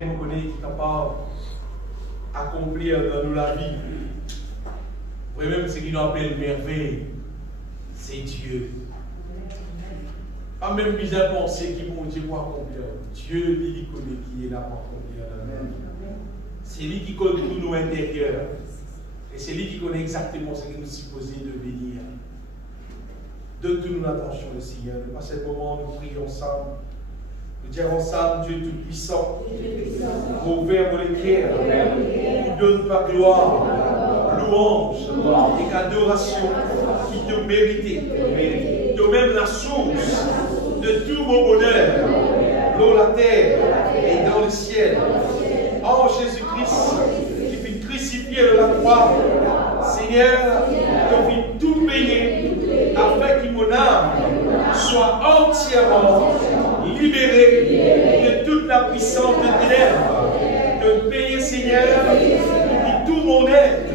On connaît qui est capable d'accomplir dans nous la vie. Oui, même ce qui nous appelle merveille, c'est Dieu. Pas même besoin de penser qui bon Dieu pour accomplir. Dieu, lui, connaît qui est là pour accomplir dans nous. C'est lui qui connaît tout nos intérieurs. Et c'est lui qui connaît exactement ce que nous sommes supposés devenir. Donne-nous l'attention, le Seigneur. À ce moment, nous prions ensemble. Nous disons ensemble, Dieu Tout-Puissant, ouvert pour l'écrire, nous donne ta gloire, louange et adoration qui te méritent. De même la source de tout mon bonheur, l'eau, la terre et dans le ciel. Oh Jésus-Christ, qui fut crucifié de la croix, Seigneur, qui fit tout payer afin que mon âme soit entièrement libérée de toute la puissance de ténèbres, de payer, Seigneur, de tout mon être,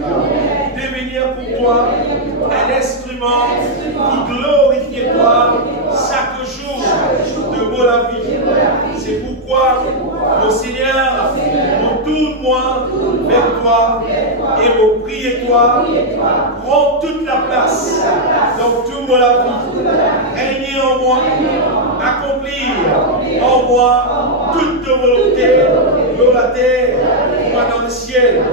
devenir pour toi un instrument qui glorifie toi chaque jour de mon vie. C'est pourquoi, mon Seigneur, mon tourne-moi vers toi et mon prie toi, prends toute la place dans tout mon vie. Règne en moi, accomplir en moi toute volonté, dans la terre, moi dans le ciel.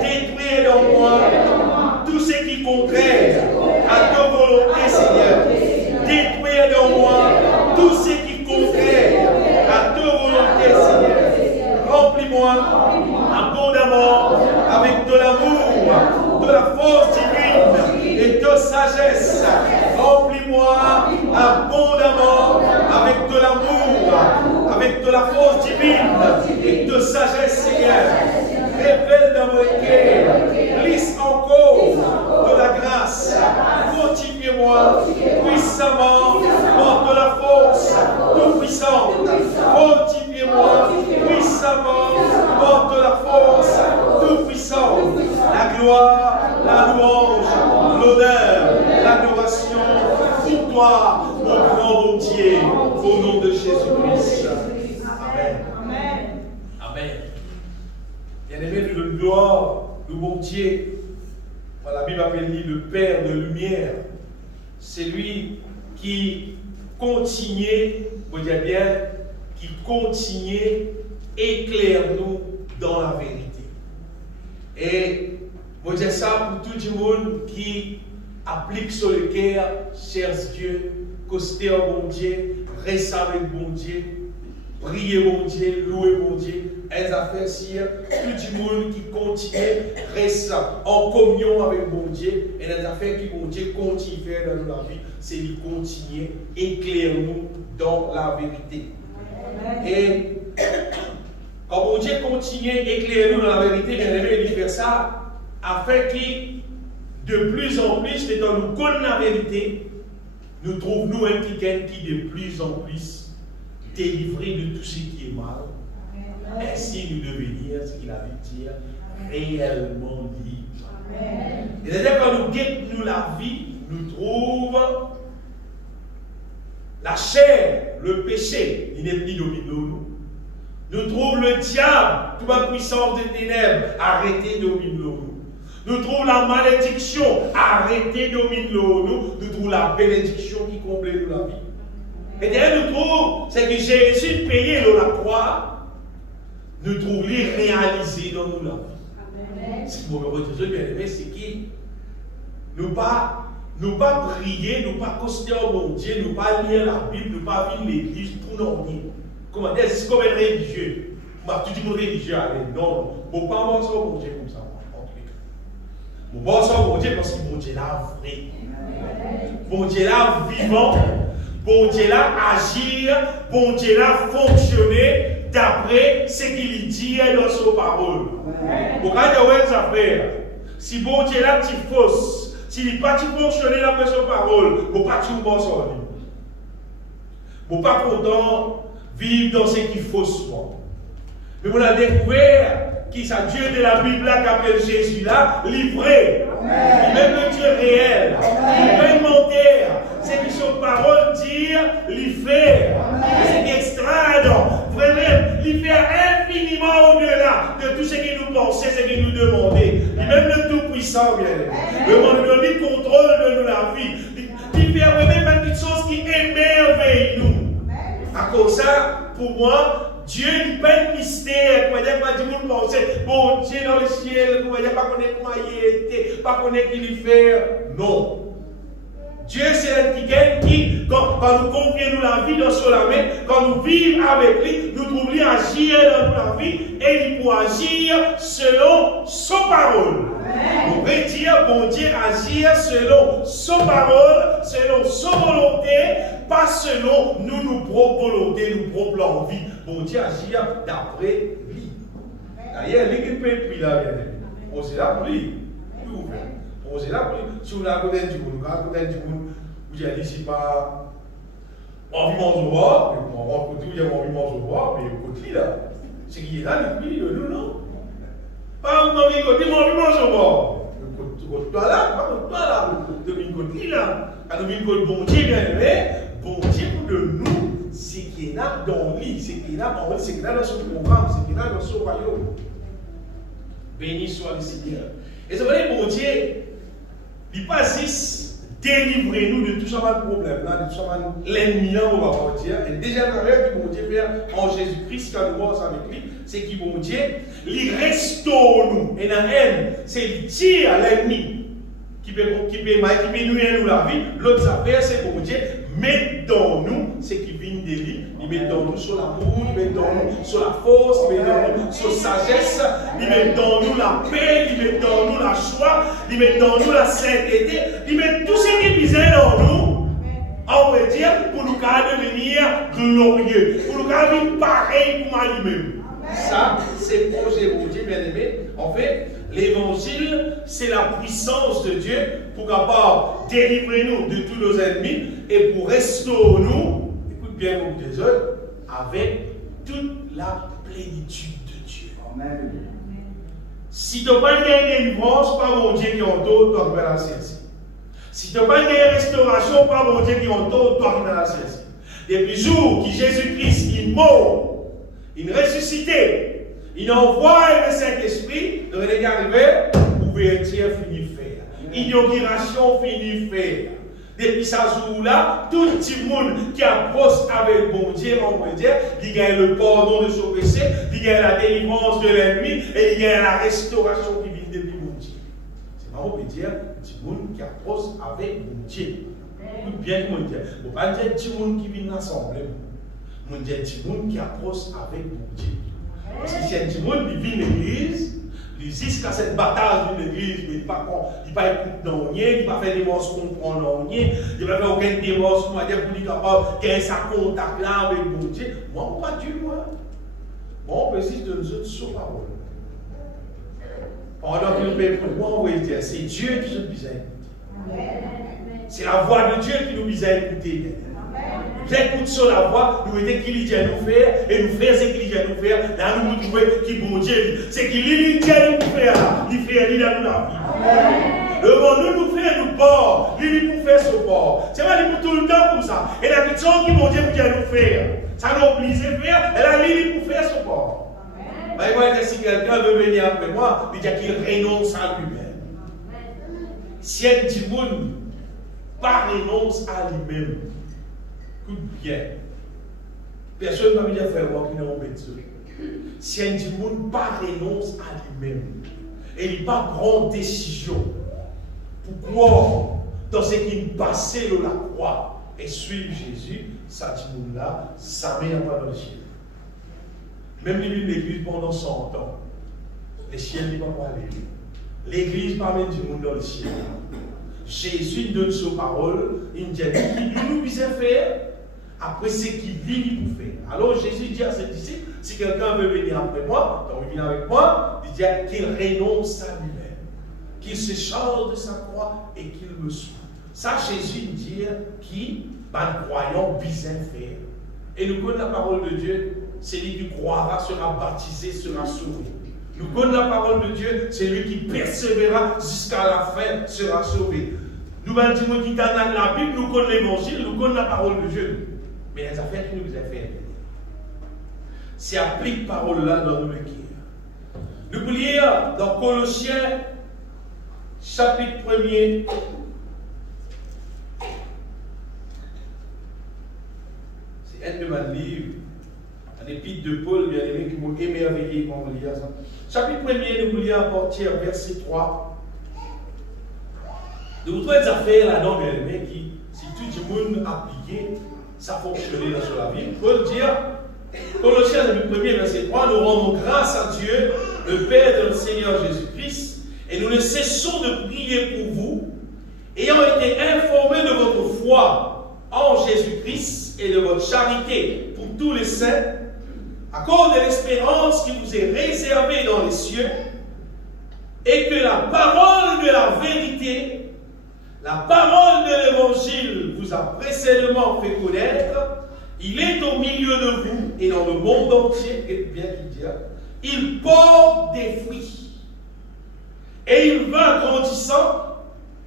Détruire en moi tout ce qui est contraire à ta volonté, Seigneur. Détruire dans moi tout ce qui est contraire à ta volonté, Seigneur. Remplis-moi abondamment avec de l'amour, de la force divine et de sagesse. Remplis-moi abondamment avec de l'amour, avec de la force divine et de sagesse, Seigneur. Révèle dans mon cœur, glisse encore de la grâce. Fortifie-moi puissamment par de la force tout puissante. Fortifie-moi puissamment par de la force tout puissante. La gloire, la louange, l'honneur, l'adoration pour toi, mon grand bon Dieu, au nom de Jésus-Christ. Amen. Amen. Amen. Bien-aimé, le gloire, le bon Dieu, la Bible appelle lui le Père de lumière. C'est lui qui continue, vous dire bien, qui continue éclaire-nous dans la vérité. Et vous dire ça pour tout le monde qui applique sur le cœur, chers Dieu, coster au bon Dieu, rester avec bon Dieu, prier mon Dieu, louer mon Dieu. Elles affaires si tout le monde qui continue reste en communion avec mon Dieu et les affaires que mon Dieu continue à faire dans la vie, c'est de continuer éclaire-nous dans la vérité. Et quand mon Dieu continue à éclairer nous dans la vérité, bien aimé, il fait ça afin que de plus en plus, étant nous connaissons la vérité, nous trouvons un petit qui de plus en plus délivré de tout ce qui est mal. Ainsi nous devenir, ce qu'il a dit dire, réellement libre. C'est-à-dire quand nous guettons la vie, nous trouvons la chair, le péché, il n'est plus dominé nous. Nous trouvons le diable, toute la puissance des ténèbres, arrêtez de dominer nous. Nous trouvons la malédiction, arrêtez de dominer nous. Nous trouvons la bénédiction qui comble nous la vie. Et derrière nous trouvons, c'est que Jésus payé dans la croix. Nous trouvons les réalisés dans nos vies. Ce qui m'a retenu bien aimé, c'est qui nous pas prier, nous pas coster au bon Dieu, nous pas lire la Bible, nous pas vivre l'église pour nous rien. Comment dire, c'est comme un religieux. Tout le monde religieux, allez, non, je ne pas penser au bon Dieu comme ça. Je pense au bon Dieu parce que bon Dieu là vrai. Bon Dieu là vivant, bon Dieu là agir, bon Dieu là fonctionner. D'après ce qu'il dit dans ses paroles. Pourquoi il y a affaires? Si bon Dieu là, tu fausses, s'il n'est pas fonctionner d'après ses paroles, il ne pas tu bon sur lui. Il ne pas content vivre dans ce qui fausse. Mais on a découvert qui c'est Dieu de la Bible qui appelle Jésus là, livré. Même le Dieu réel, inventaire, c'est qui son parole dire, l'y faire. C'est extra, vraiment, il fait infiniment au-delà de tout ce que nous pensons, ce que nous demandons. Lui-même le Tout-Puissant, bien aimé. Le contrôle de nous la vie. Il fait même une chose qui émerveille nous. À cause de ça, pour moi, Dieu n'est pas un mystère. Vous voyez, pas du monde penser, bon Dieu dans le ciel, vous voyez, pas connaître comment il était, pas connaître qui il fait. Non. Dieu, c'est quelqu'un qui, quand nous confions la vie dans son main, quand nous vivons avec lui, nous trouvons agir dans la vie et il peut agir selon son parole. Nous pouvons dire, bon Dieu, agir selon son parole, selon son volonté, pas selon nos propres volontés, nos propres envies. Bon Dieu, agir d'après lui. D'ailleurs, lui qui peut être là, bien aimé. On s'est là pour lui. Tout ouvert. On s'est là pour lui. Si vous avez à côté du monde, vous avez dit, c'est pas. On vit manger au bord, mais on côté, vous avez envie de manger au bord, mais au côté là. C'est qui est là, lui, nous, non. Pas mon ami côté, mon vie mange au bord. Toi là, pas toi là, de mon côté là. Quand nous venons de bon Dieu, bien aimé, bon Dieu pour de nous, c'est qui est là dans lui, c'est qui est là en lui, c'est qui est là dans son programme, c'est qui est là dans son royaume. Béni soit le Seigneur. Et ça veut dire, bon Dieu, il n'est pas juste délivrez-nous de tout ça, de problème là, de tout ça, l'ennemi là, on va pas dire. Et déjà, le rêve que bon Dieu fait en Jésus-Christ, quand nous sommes avec lui, c'est qu'il bon Dieu, il restaure nous. Et la haine, c'est il tire l'ennemi qui peut nous la vie. L'autre affaire, c'est bon Dieu, met dans nous ce qui vient de lui. Il met dans nous sur l'amour, il met dans nous sur la force, il met dans nous sur la sagesse, il met dans nous la paix, il met dans nous la joie, il met dans nous la sainteté, il met tout ce qui est bizarre dans nous, on veut dire, pour nous devenir glorieux, pour nous devenir pareil pour lui-même. Ça, c'est le projet de Dieu, bien aimé. En fait, l'évangile, c'est la puissance de Dieu pour capable délivrer nous de tous nos ennemis et pour restaurer nous, écoute bien mon des autres, avec toute la plénitude de Dieu. Amen. Si tu n'as pas de délivrance, pas mon Dieu qui entoure, tu vas la cesse. Si tu n'as pas de restauration, pas mon Dieu qui entoure, tu vas la cesse. Depuis le jour que Jésus-Christ est mort, il ressuscité, il envoie le Saint-Esprit, le regard arrivé, ouverture finit faire. Inauguration finit faire. Depuis ce jour-là, tout le monde qui approche avec bon Dieu, on peut dire, il gagne le pardon de son péché, il gagne la délivrance de l'ennemi et il gagne la restauration qui vient depuis bon Dieu. C'est marrant, on peut dire, tout le monde qui approche avec bon Dieu. Écoute bien, mon Dieu. On ne peut pas dire tout le monde qui vient l'assemblée. On dit tout le monde qui approche avec bon Dieu. Parce que si un petit monde qui vit l'église, il jusqu'à cette bataille de l'église, mais il ne va pas écouter non rien, il ne va pas faire des monstres comprendre non rien, il ne va pas faire aucun démon pour dire pour lui capable qu'il sa contact là avec bon Dieu. Moi, on pas Dieu, moi. Moi, on précise de nous autres sur parole. Pendant que nous payons pour moi, on va dire, c'est Dieu qui nous besoin d'écouter. C'est la voix de Dieu qui nous besoin d'écouter. J'écoute sur la voix, nous mettons qui dit à nous faire, et nous faisons ce qu'il dit à nous faire, là nous trouvons qui bon Dieu. C'est qu'il dit à nous faire là, il fait il a nous la vie. Le monde nous fait nous port, il pour faire ce port. C'est pas pour tout le temps comme ça. Et la question qui bon Dieu dit à nous faire, ça nous oblige à faire, et là il pour faire ce port. Si quelqu'un veut venir après moi, il dit qu'il renonce à lui-même. Si un petit monde pas renonce à lui-même, écoute bien. Personne ne va venir faire voir qu'il est en bête. Si un petit monde pas renonce à lui-même, et il pas prendre décision pour croire dans ce qui est passé de la croix et suivre Jésus, ça petit monde-là, ça ne vient pas dans le ciel. Même l'église pendant 100 ans, le ciel n'est pas pour aller. L'église pas même du monde dans le ciel. Jésus donne sa parole, il dit qu'il nous puisse faire après ce qu'il vit pour faire. Alors Jésus dit à ses disciples, si quelqu'un veut venir après moi, donc il vient avec moi, il dit qu'il renonce à lui-même, qu'il se charge de sa croix et qu'il me suit. Ça, Jésus dit qui, le croyant, besoin faire. Et nous connaissons la parole de Dieu, celui qui croira sera baptisé, sera sauvé. Nous connaissons la parole de Dieu, celui qui persévérera jusqu'à la fin sera sauvé. Nous disons qui dans la Bible, nous connaissons l'évangile, nous connaissons la parole de Dieu. Mais les affaires qui nous ont fait. c'est applique parole là dans nous écrire. Nous pouvons lire dans Colossiens, chapitre 1er. C'est un de mes livres, un épître de Paul, bien aimé, qui m'ont émerveillé quand on lit ça. Chapitre 1er, nous pouvons lire à partir verset 3. Nous trouvons des affaires là-dedans, bien aimé, qui, si tout le monde appliqué, ça fonctionnait dans la vie. Paul dit, Colossiens, chapitre 1er, verset 3, nous rendons grâce à Dieu, le Père de notre Seigneur Jésus-Christ, et nous ne cessons de prier pour vous, ayant été informés de votre foi en Jésus-Christ et de votre charité pour tous les saints, à cause de l'espérance qui vous est réservée dans les cieux, et que la parole de la vérité, la parole de l'évangile vous a précédemment fait connaître. Il est au milieu de vous et dans le monde entier, et bien qu'il dit, il porte des fruits. Et il va grandissant.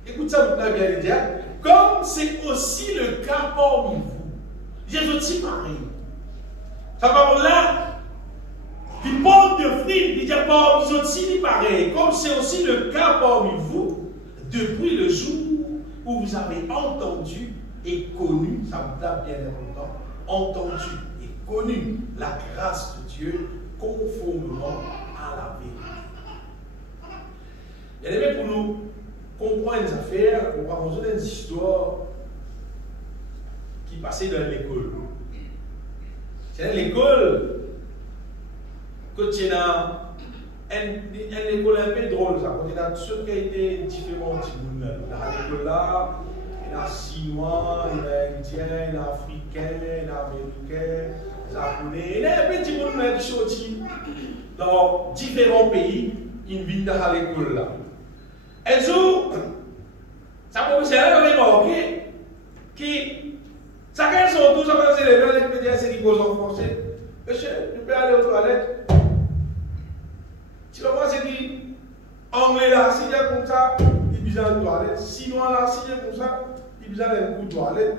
Écoute ça maintenant, bien le dire. Comme c'est aussi le cas parmi vous. J'ai aussi pareil. Ça parle là, il porte des fruits, il dit parmi aussi pareil. Comme c'est aussi le cas parmi vous, depuis le jour où vous avez entendu et connu, ça me tape bien important, entendu et connu la grâce de Dieu conformément à la vérité. Il y a pour nous comprendre les affaires, on va raconter des histoires qui passaient dans l'école. C'est l'école que tu as une école un peu drôle, ça. Quand il y a tous ceux qui ont été différents dans l'école là, il y a Chinois, il y a Indiens, il y a Africains, il y a Américains, Japonais, il y a un petit monde qui sorti dans différents pays, ils viennent dans l'école là. Un jour, ça professeur avait remarqué que chacun son tour, ça va se lever, les pédiatres qui posent en français. Monsieur, tu peux aller aux toilettes. Tu vas voir, c'est dit, anglais là, si j'ai comme ça, il besoin de toilette. Chinois là, si j'ai comme ça, il besoin d'un coup de toilette.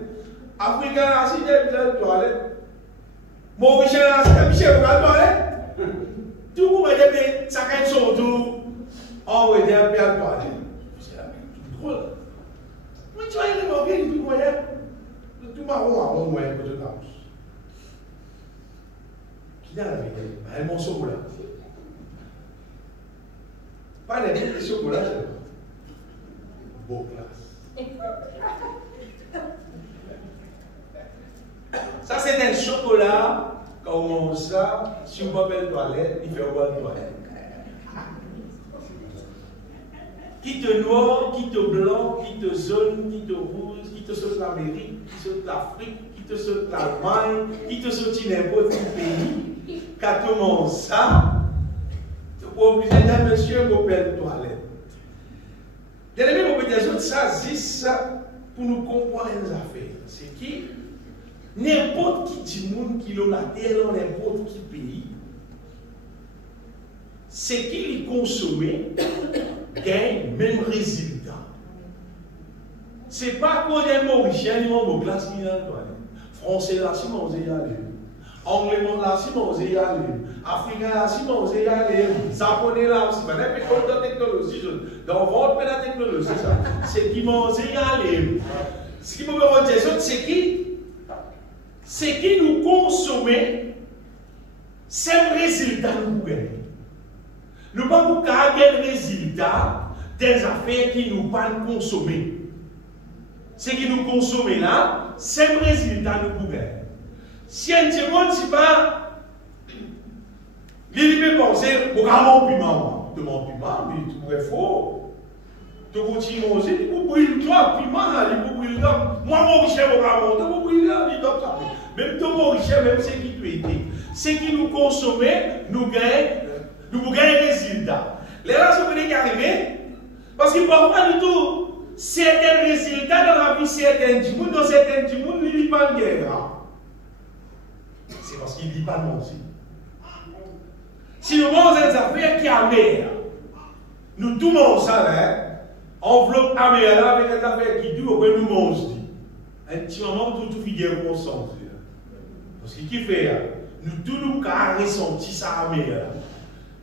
Africain là, si j'ai besoin de toilette. Mauricien là, si j'ai besoin de toilette. Tout le monde va dire, mais chacun son tour. On va dire, bien de toilette. C'est drôle. Mais tu vas y remarquer, tout le moyen. Tout marron, moyen que je lance. Qui a la vérité? Elle m'en sauve là. Pas les petits chocolats, c'est beau classe. Ça, c'est un chocolat, quand on mange ça, si on va faire une toilette, il fait avoir une toilette. Qui te noir, qui te blanc, qui te jaune, qui te rouge, qui te saute l'Amérique, qui saute l'Afrique, qui te saute l'Allemagne, qui te saute n'importe quel pays, quand tu manges ça, tu es obligé de dire, monsieur, vous pouvez une toilette. Bien aimé, vous pouvez dire, ça, ça, pour nous comprendre les affaires. C'est qui n'importe qui du monde qui a la terre dans n'importe quel pays, c'est qui les consommer gagne même résultat. Ce n'est pas qu'on est mauricien, ni mon classe qui est dans la toilette. Français là, si on y aller. Anglais là, si on y aller. Africain là, si on y aller. Japonais là aussi. Mais n'importe quelle technologie, dans votre la technologie, c'est qui m'en y aller. Ce qui me dire, c'est qui? C'est qui nous consommer, c'est le résultat nous gagnons. Nous ne pouvons pas gagner le résultat des affaires qui nous pas consommer. Ce qui nous consomme là, c'est le résultat nous pouvons gagner. Si un petit monde, si pas, il peut penser, au grand piment, de mon piment, mais tout est faux. Tu continues à manger, tu peux brûler toi, piment, tu peux brûler là. Moi, mon richet, mon grand, tu peux brûler là, il doit ça. Même ton mon richet, même ce qui tu étais. Ce qui nous consomme, nous gagnons. Nous gagnons des résultats. Les raisons pour les arriver, parce qu'il ne peut pas du tout certains résultats dans la vie, certains du monde, dans certains du monde, il n'y a pas de guerre. C'est parce qu'il ne dit pas non aussi. Si nous mangeons des affaires qui amèrent, nous tout mangeons ça, hein, enveloppe amère là, avec des affaires qui durent, nous mangeons. Un petit moment, tout finit ensemble. Parce qu'il fait, nous tous nous avons ressenti ça à meilleur.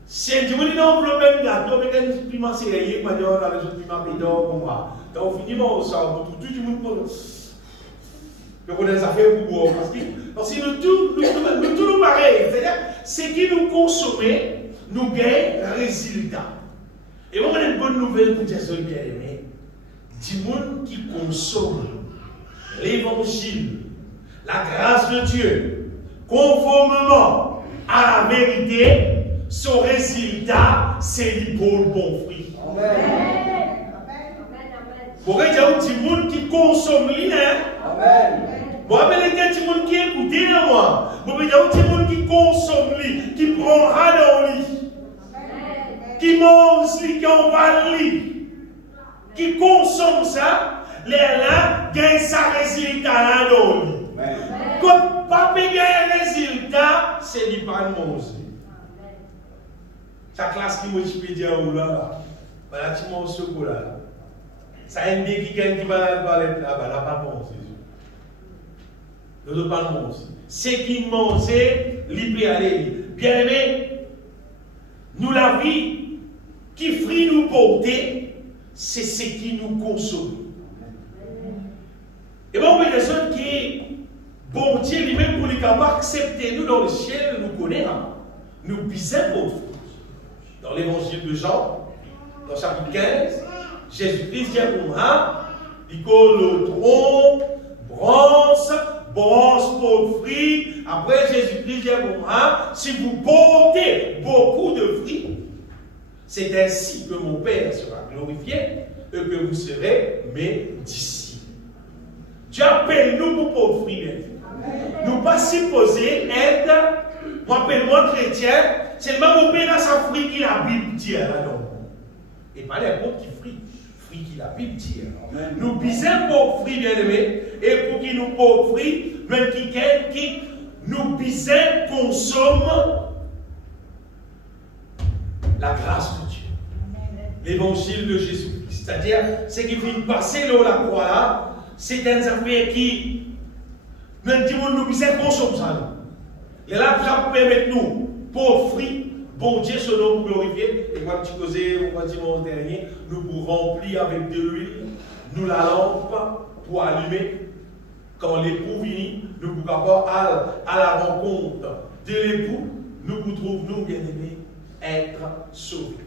Si on dit enveloppe un gâteau avec un piment serré, on va dire dans les autres piments pédants, on va. Donc on finit par ça, tout le monde on a des affaires pour parce que nous tous pareil. C'est-à-dire, ce qui nous consomme, nous gagnons résultat. Et on a une bonne nouvelle pour Jésus bien-aimé. Du monde qui consomme l'évangile, la grâce de Dieu, conformément à la vérité, son résultat, c'est le bon fruit. Amen. Pour dire du monde qui consomme l'île, amen. Bon, mais les gens qui écoutent, moi, bon, il y a des gens qui consomment l'île, qui prend dans l'île, qui mange l'île, qui envale l'île, qui consomme ça, les là, gagne sa résultat là dans l'île. Quand papa gagne un résultat, c'est du pas de manger. Sa classe qui Wikipédia ou là, voilà, tu manges ce chocolat. Ça a une qui gagne qui va dans la toilette là, bah là, pas bon, c'est sûr. Ne doit pas manger. Ce qui mange, l'hyper aller. Bien aimé, nous la vie qui frit nous porter, c'est ce qui nous consomme. Et bon, il y a des gens qui, bon Dieu lui-même pour les capables d'accepter nous dans le ciel, nous connaissons. Nous bisons pour dans l'évangile de Jean, dans chapitre 15, Jésus-Christ dit pour moi, il colle le tronc, branche pour fruits. Après, Jésus-Christ dit pour moi, si vous portez beaucoup de fruits, c'est ainsi que mon Père sera glorifié et que vous serez mes disciples. Dieu appelle nous pour porter fruits. Nous pas supposés être, moi chrétien, seulement mon Père a sa fruit qui la Bible dit là-dedans. Et pas n'importe qui fruit. Fruit qui la Bible dit. Nous bisons pour fruits bien-aimés, et pour qui nous pour fruits, même qui nous bisons consomme la grâce de Dieu. L'évangile de Jésus-Christ. C'est-à-dire, ce qui vient passer là, la croix là, c'est des affaires qui, même si nous bisons consomme ça. Et là, ça permet nous, pour fruits, bon Dieu, ce nom pour glorifier. Et moi, petit causé, on va dire mon dernier, nous pour remplir avec de l'huile, nous la lampe pour allumer. Quand l'époux vient, nous pour avoir à la rencontre de l'époux, nous pour trouver, nous, bien-aimés, être sauvés.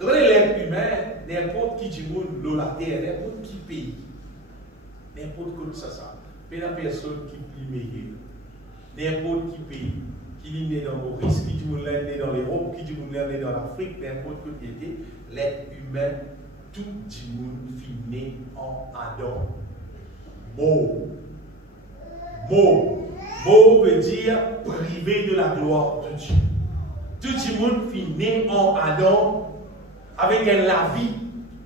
Donc, l'être humain, n'importe qui du monde, la terre, n'importe qui pays, n'importe qui ça, mais la personne qui plie meilleur, n'importe qui pays, qui est né dans Maurice, qui est né dans l'Europe, qui est né dans l'Afrique, n'importe quel pays, l'être humain, tout le monde finit en Adam. Mot veut dire privé de la gloire de Dieu. Tout le monde finit en Adam avec la vie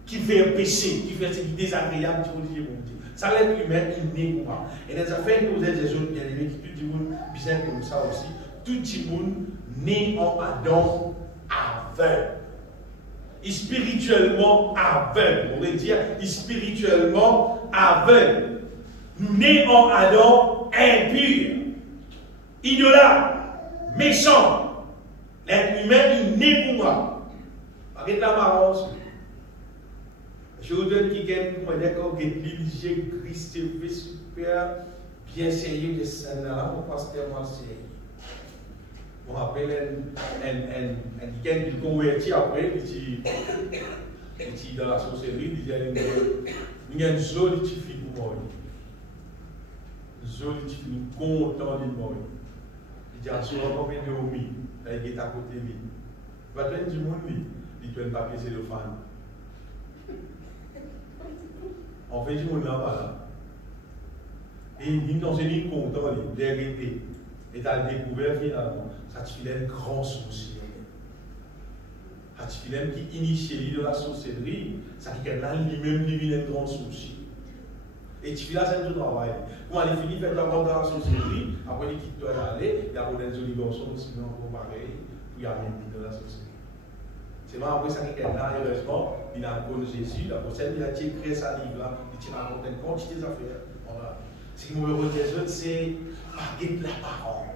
qui fait pécher, qui fait ce qui est désagréable, mon Dieu. Ça, l'être humain, il n'est pas. Et dans les affaires que vous êtes des autres bien-aimés, tout le monde bien comme ça aussi, tout le monde né en Adam aveugle. Et spirituellement aveugle. On pourrait dire spirituellement aveugle. Nous nés en Adam impur, idolâtre, méchant. L'être humain, il n'est pour moi. Avec la marrance. Je vous donne quelqu'un pour me dire que l'Église Christ est super bien sérieux de ça là, mon pasteur m'a sérieux. On rappelle quelqu'un qui convertit après, qui est dans la sorcellerie, il dit il y a une jolie petite fille pour moi. Une jolie petite fille, content de moi. Il dit, je vais combien de omis, il est à côté de lui. Il va te dire, il doit un papier cellophane. On fait du monde là-bas. Et il dans une ligne content, il est arrêté. Et tu as découvert finalement, ça te fait un grand sorcier. Ça te fait un qui initie de la sorcellerie, ça fait qu'elle a lui-même devenu un grand sorcier. Et tu fais là, c'est tout travail. Quand elle finit de faire la vente dans la sorcellerie, après il quitte toi aller, il y a des jolis garçons, sinon pareil, puis il y a rien de la sorcellerie. C'est vraiment après ça qu'il est là, heureusement, il a connu Jésus, la prochaine, il a créé sa livre là, il raconte une quantité d'affaires. Voilà. Ce qui me retient, c'est marquer de l'apparence.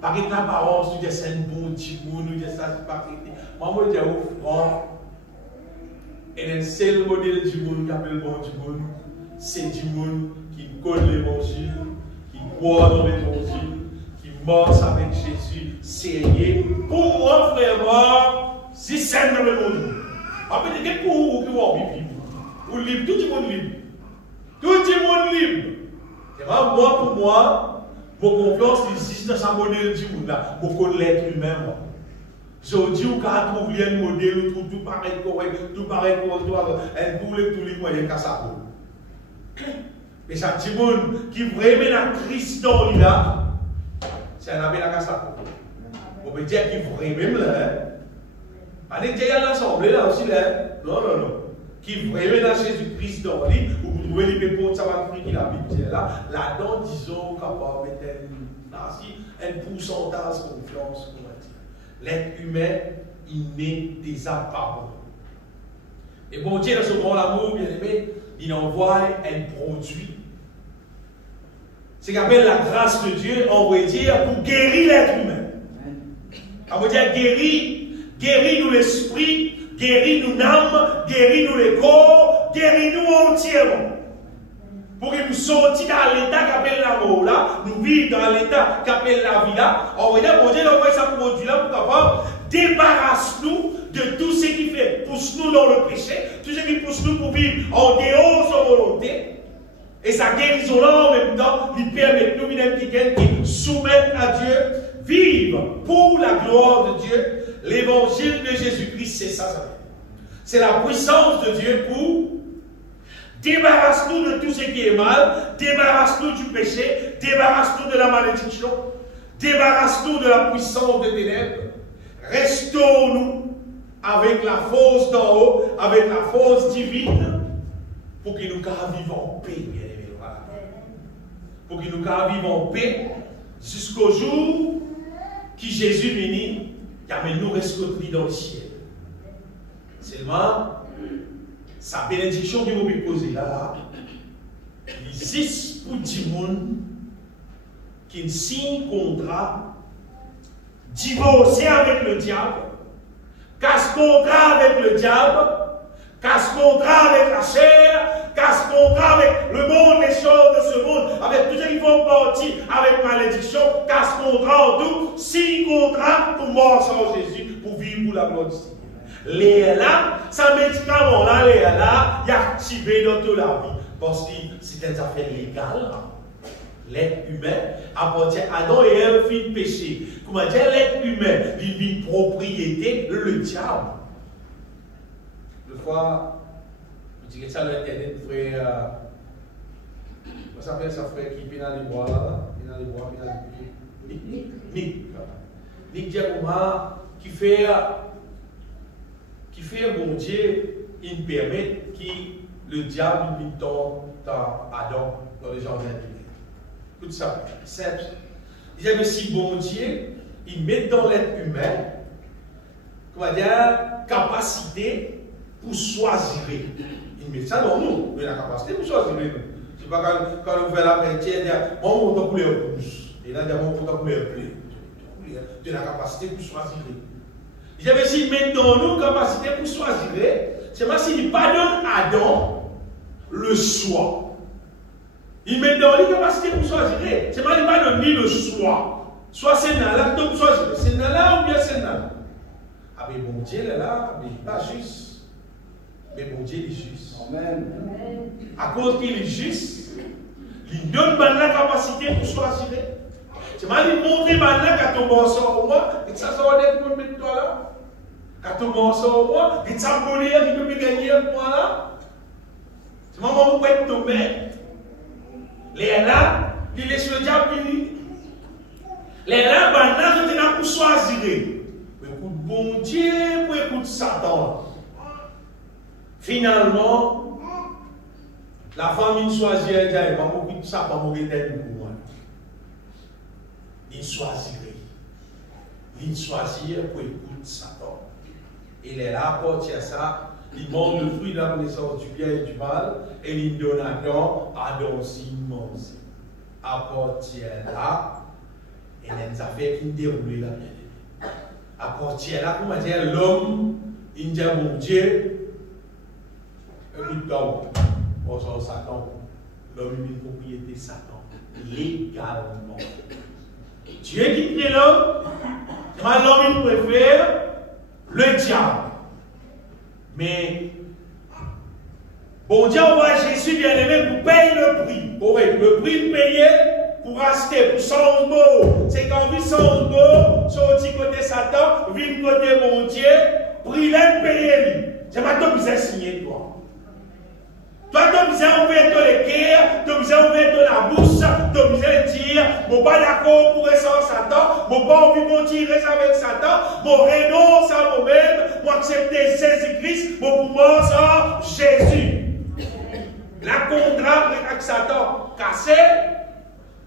Par exemple, l'apparence, tu dis c'est un bon petit monde, tu dis ça, c'est pas créé. Moi, je dis au franc, et le seul modèle du monde qui appelle bon du monde, c'est du monde qui colle l'évangile, qui croit dans l'évangile, qui marche avec Jésus, sérieux. Pour moi, frère, si c'est dans le monde. En fait, c'est pour vous qui vont vivre. Vous libre, tout le monde libre. Tout le monde libre. C'est vraiment moi, pour moi, mon confiance existe dans ce modèle du monde là, pour l'être humain. Je dis qu'on trouve un modèle, tout pareil correct, tout pareil correct, tous les moyens qu'à ça. Mais ça, petit monde qui vraiment a Christ dans lui là, c'est un appel à casa. On peut dire qu'il vraiment là, pas dire qu'il y a l'assemblée là aussi là, non. Qui vraiment a Jésus-Christ dans lui, ou vous trouvez les pépotes, ça va fruit qui la Bible là, là-dedans, disons, capable de mettre un pourcentage de confiance. L'être humain, il n'est déjà pas bon. Et bon Dieu, dans ce grand amour, bien aimé, il envoie un produit. C'est ce qu'on appelle la grâce de Dieu, on va dire, pour guérir l'être humain. On va dire guérir nous l'esprit, guérir nous l'âme, guérir nous le corps, guérir nous entièrement. Pour que nous sortions dans l'état qu'appelle l'amour là, nous vivons dans l'état qu'appelle la vie là, on va dire, bon Dieu, on va ça produit là pour capable débarrasse-nous de tout ce qui fait pousse-nous dans le péché, tout ce qui pousse nous pour vivre en dehors de sa volonté. Et sa guérison là en même temps, lui permet nous, qui soumettre à Dieu, vivre pour la gloire de Dieu. L'évangile de Jésus-Christ, c'est ça. C'est la puissance de Dieu pour débarrasse-nous de tout ce qui est mal, débarrasse-nous du péché, débarrasse-nous de la malédiction, débarrasse-nous de la puissance des ténèbres, restaure-nous avec la force d'en haut, avec la force divine, pour que nous vivions en paix, bien aimé. Pour que nous vivions en paix jusqu'au jour que Jésus bénit, et nous restons dans le ciel. Seulement, sa bénédiction qui vous poser là, il existe pour du monde qui signe contrat, divorcer avec le diable, casse contrat avec le diable, casse contrat avec la chair, casse contrat avec le monde, les choses de ce monde, avec tout ce qui font partie avec malédiction, casse contrat en tout, signe contrat pour mort sans Jésus, pour vivre pour la gloire du Seigneur. Les là, ça médicament là, les là, il est activé dans toute la vie. Parce que c'est une affaire légale. L'être humain appartient à Adam et Ève, fit péché. Comment dire, l'être humain, il vit une propriété, le diable. Une fois, je dirais ça dans l'internet, frère. Comment ça s'appelle ça, frère, qui est dans les bois là? Il est dans les bois, il est dans les bois. Nick Diakouma, qui fait bon Dieu, il permet que le diable lui tombe dans Adam, dans le jardin d'Éden. Tout ça, simple. Il y avait si bon Dieu, il met dans l'être humain, comment dire, capacité pour choisir. Il met ça dans nous, il a la capacité pour choisir. C'est pas quand on fait la métier, il dit, on monte en couleur rouge. Et là, il dit, on monte en couleur bleue. Il a la capacité pour choisir. Il y avait si met dans nous capacité pour choisir. C'est pas s'il pas donne à Adam le choix. Il met dans lui capacité pour choisir. C'est pas qu'il pas donne ni le choix. Soit c'est là, donc choisir. C'est là ou bien c'est là. Ah mais bon Dieu est là, mais il n'est pas juste. Mais bon Dieu est juste. Amen. À cause qu'il est juste, il donne la capacité pour choisir. C'est pas lui montrer maintenant qu'à ton bon sort au moins, et ça sort d'être pour mettre toi là. Quand tu manges au moins, il s'abonne, il peut gagner un point là. C'est moment où vous pouvez tomber. Les là, il laisse le diable venir. Les là, maintenant, je t'ai pour choisir. Écoute, bon Dieu, pour écouter Satan. Finalement, la famille choisit, elle dit, il va beaucoup de ça, pour mourir d'être pour moi. Il choisit. Il choisit pour écouter Satan. Il est là, apporte à ça, il montre le fruit de la connaissance du bien et du mal, et il donne à Adam aussi manger. Apporte là, et Et les affaires qui déroulent là. À partir de là, comment dire, l'homme, il dit, mon Dieu, écoute donc, bonjour Satan, l'homme est une propriété Satan, légalement. Dieu qui crée l'homme, l'homme il préfère le diable. Mais, bon Dieu envoie Jésus bien-aimé pour payer le prix. Pour le prix de payer, pour racheter, pour 100 mots. C'est quand 800 mots, sorti côté Satan, vient côté mon Dieu, prix l'aide payer lui. C'est pas toi qui as signé toi. Toi, tu as besoin d'ouvrir les cœurs, tu as besoin d'ouvrir la bouche, tu as besoin de dire, je ne suis pas d'accord pour rester sans Satan, je n'ai pas envie de continuer avec Satan, je renonce à moi-même, je accepte Jésus-Christ, je commence à Jésus. La contrat avec Satan cassé,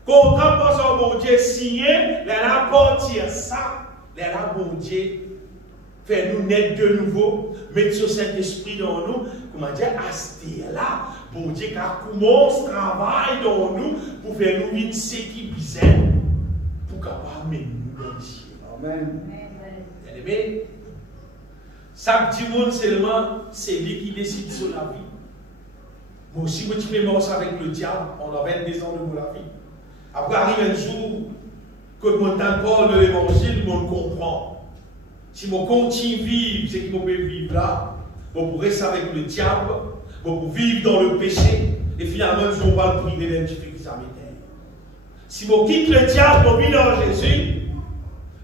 contrat pour son bon Dieu signé, la partir ça, la bon Dieu fait nous naître de nouveau, mettre ce Saint-Esprit dans nous, comment dire, à ce là, bon Dieu qui commence travail dans nous pour faire nous vivre ce qui bizarre, pour capable de nous dans le ciel. Amen. Bien-aimé, ça petit monde seulement, c'est lui qui décide sur la vie. Moi aussi, je me mets avec le diable, on a 22 ans de la vie. Après arrive un jour que mon temps de l'évangile, on comprend. Si je continue à vivre ce que je peux vivre là, je pourrais rester avec le diable, je peux vivre dans le péché, et finalement, je ne vais pas le priver d'un petit peu qui s'amène. Si je quitte le diable, je vis dans Jésus,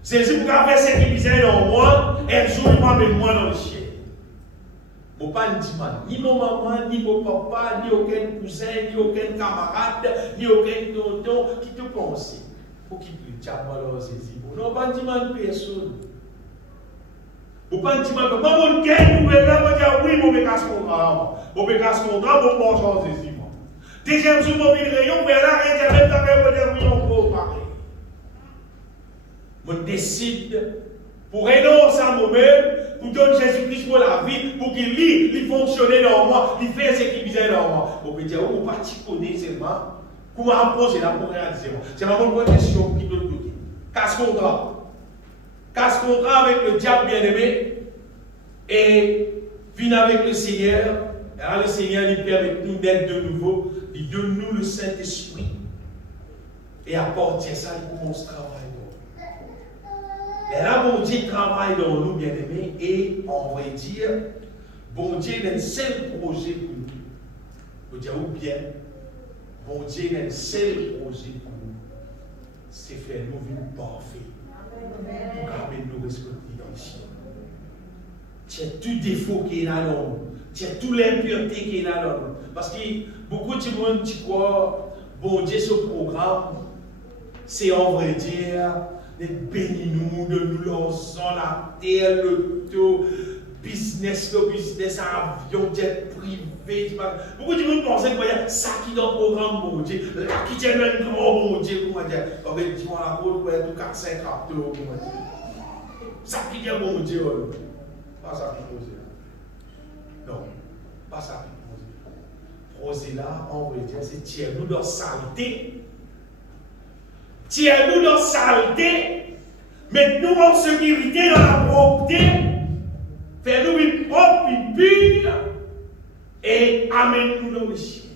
Jésus pourra faire ce qui est dans moi, et un jour, il m'amène moi dans le ciel. Je ne peux pas dire ni mon maman, ni mon papa, ni aucun cousin, ni aucun camarade, ni aucun tonton qui te pense. Pour quitter le diable, alors Jésus. Je ne peux pas dire personne. Vous ne pouvez pas dire, maman, quelle nouvelle là, vous dire, oui, mon bécasse contrat. Mon bécasse contrat, mon bon chance ici. Deuxième jour, mon rayon, mais là, il y a même temps, vous dire, oui, on peut parler. Je décide pour renoncer à moi-même, pour donner Jésus-Christ pour la vie, pour qu'il il fonctionne dans moi, il fait ce qu'il disait dans moi. Vous pouvez dire, vous ne pouvez pas connaître seulement, comment approcher là pour réaliser. C'est ma bonne question qui doit côté. Casse contrat. Casse contrat avec le diable bien-aimé et vient avec le Seigneur. Alors le Seigneur lui permet nous d'être de nouveau, il donne nous le Saint-Esprit et à partir de ça, il commence à travailler dans nous. Et là, bon Dieu travaille dans nous, bien-aimés, et on va dire, bon Dieu a un seul projet pour nous. On va dire, ou bien, bon Dieu a un seul projet pour nous. C'est faire nous vivre parfaits. Pour garder nous respecter dans le ciel. Tu as tout défaut qui est là dans nous. Tu as toute l'impureté qui est là dans nous. Parce que beaucoup de monde qui croient, bon Dieu, ce programme, c'est en vrai dire, de bénir nous, de nous lancer la terre, le tout, business, avion, jet privé. Beaucoup de monde pensent que ça qui est dans le programme, bon Dieu, là qui tient un grand bon Dieu, comment dire, on va dire, la route, pour être 4-5 capteurs, comment dire. Ça qui est bon Dieu, pas ça qui pose là. Non, pas ça qui pose. Poser là, on va dire, c'est tiens-nous dans saleté. Tiens-nous dans saleté. Mettez-nous en sécurité dans la propreté. Fais-nous une propre, une pure. Et amène-nous dans le ciel.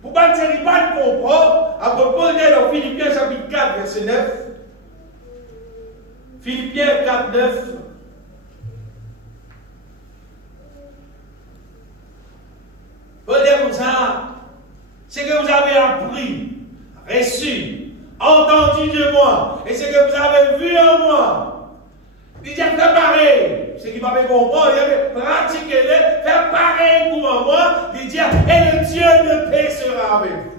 Pour pas dire, pas de comprendre, à propos de dans Philippiens chapitre 4, verset 9. Philippiens 4, 9. Vous dire comme ça, c'est que vous avez appris, reçu, entendu de moi, et ce que vous avez vu en moi. Il dit, faites pareil. Ce qui m'a fait comprendre, il avait pratiqué, faites pareil pour moi. Il dit, et le Dieu de paix sera avec vous.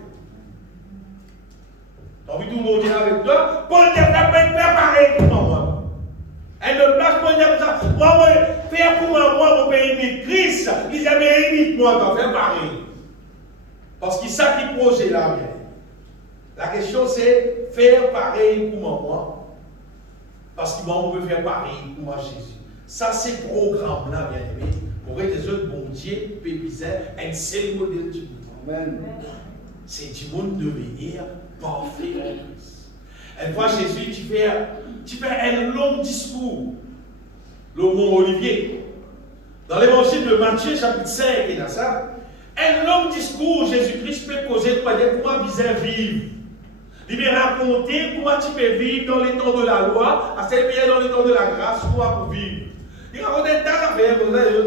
T'as envie tout le monde dire avec toi? Paul dit, faites pareil pour moi. Elle me place pour dire ça. Moi, faire pour moi, mon pays imite Christ. Ils avaient imite moi, donc faire pareil. Parce qu'il sait qu'il projet là. La question c'est faire pareil pour moi. Parce qu'il peut faire pareil pour moi Jésus. Ça, c'est le programme là, bien aimé. Pour être des autres bon Dieu, pépissin, un seul modèle du monde. Amen. C'est du monde devenir parfait en Christ. Une fois Jésus, tu fais un long discours. Le mont Olivier. Dans l'évangile de Matthieu, chapitre 5, il y a ça. Un long discours, Jésus-Christ peut poser comment bizarre vivre. Il va raconter comment tu peux vivre dans les temps de la loi, à celle dans les temps de la grâce, comment pour vivre. Il raconte un tas d'affaires,